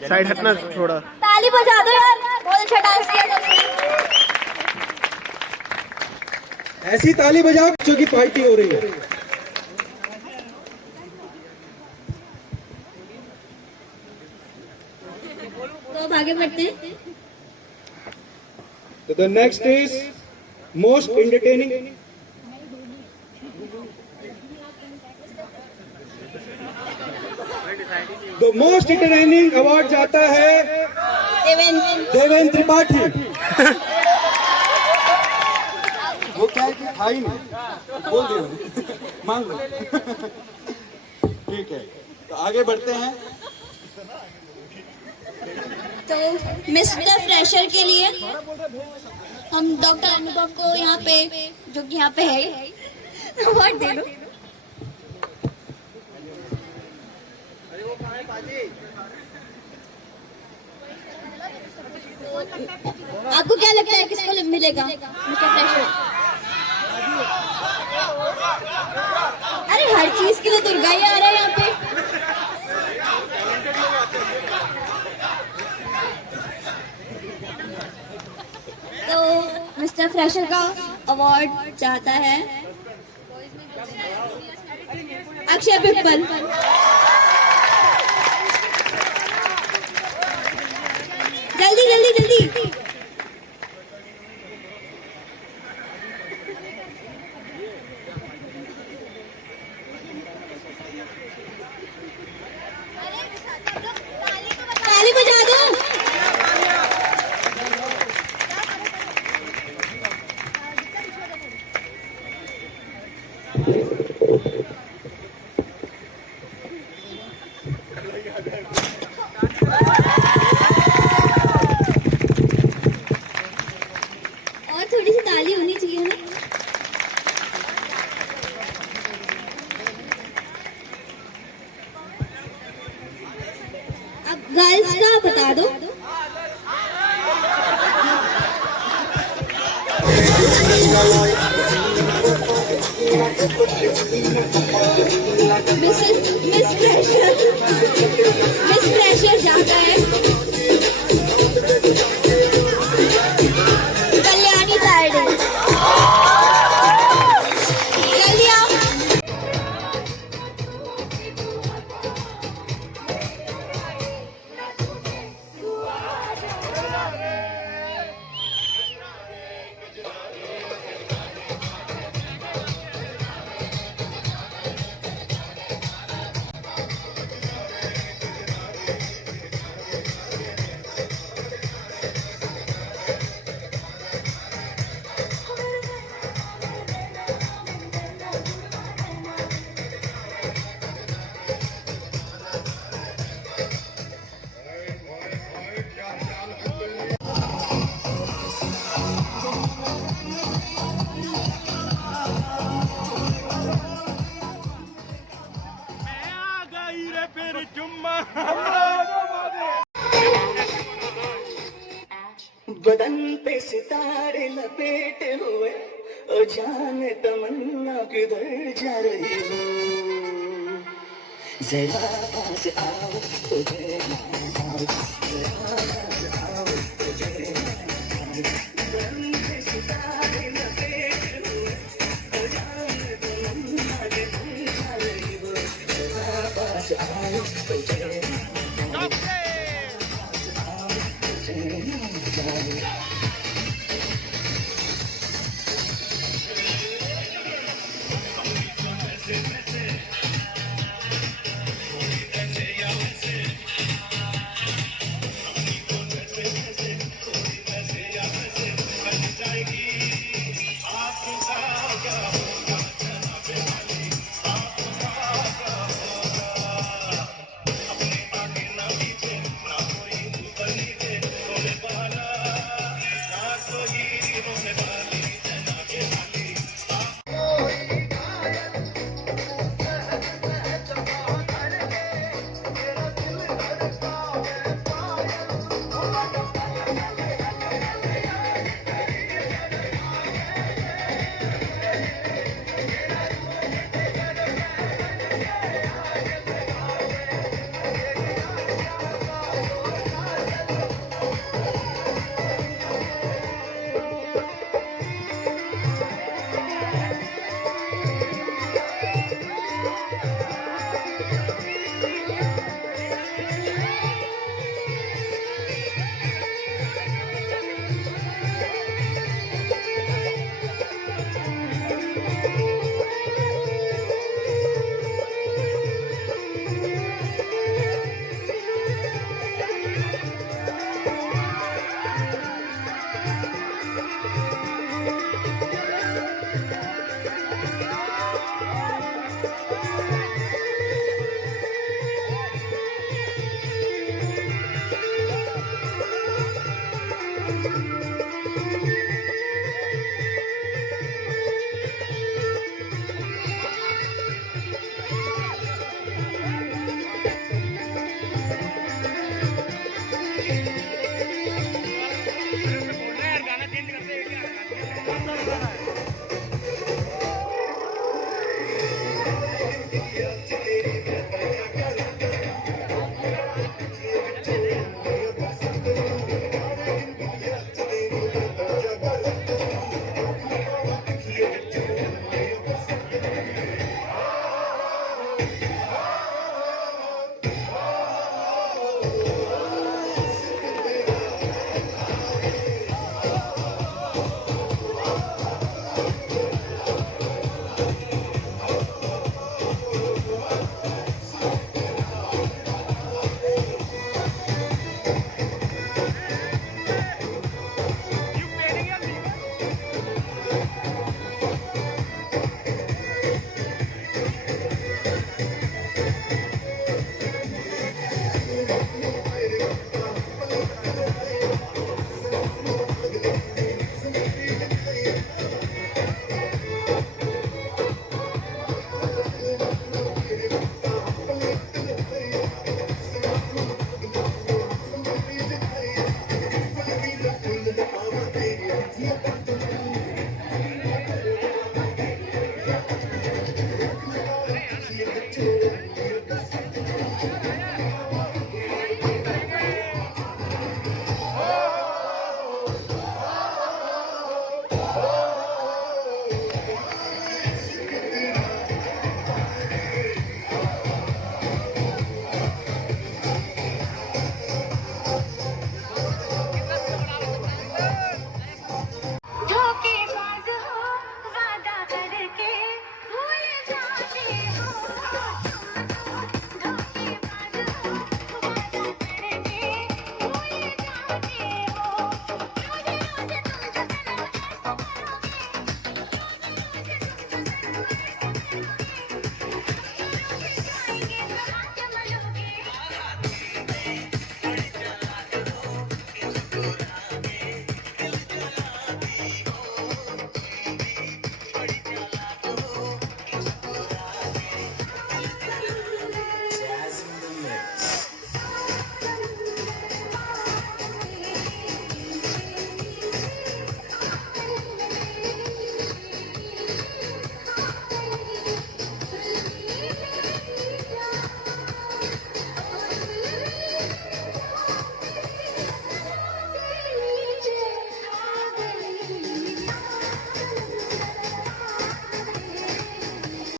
साइड हटना थोड़ा। ताली बजा दो यार, बहुत अच्छा डांस किया तुमने। ऐसी ताली बजाओ बच्चों की पार्टी हो रही है। तो अब आगे बढ़ते हैं। So the next is most entertaining. The most entertaining award जाता है देवेंद्र त्रिपाठी। वो क्या है कि था ही नहीं, बोल दे मांग लो। ठीक है, तो आगे बढ़ते हैं। तो मिस्टर फ्रेशर के लिए हम डॉक्टर अनुभव को यहाँ पे, जो कि यहाँ पे है, अवार्ड दे दो। आपको क्या लगता है किसको मिलेगा मिस्टर फ्रेशर? अरे हर चीज के लिए दुर्गा ही आ रहा है यहाँ पे। तो मिस्टर फ्रेशर का अवार्ड चाहता है अक्षय पिप्पल। जल्दी जल्दी जल्दी। ताली बजा दो। और थोड़ी सी ताली होनी चाहिए ना। अब गर्ल्स का बता दो। मिस प्रेशर जाता है कल्याणी साइड। जल्दी आओ। बदन पे सितारे लपेटे हुए ओ जाने तमन्ना किधर जा रही हो, जरा पास आओ, जरा पास आओ।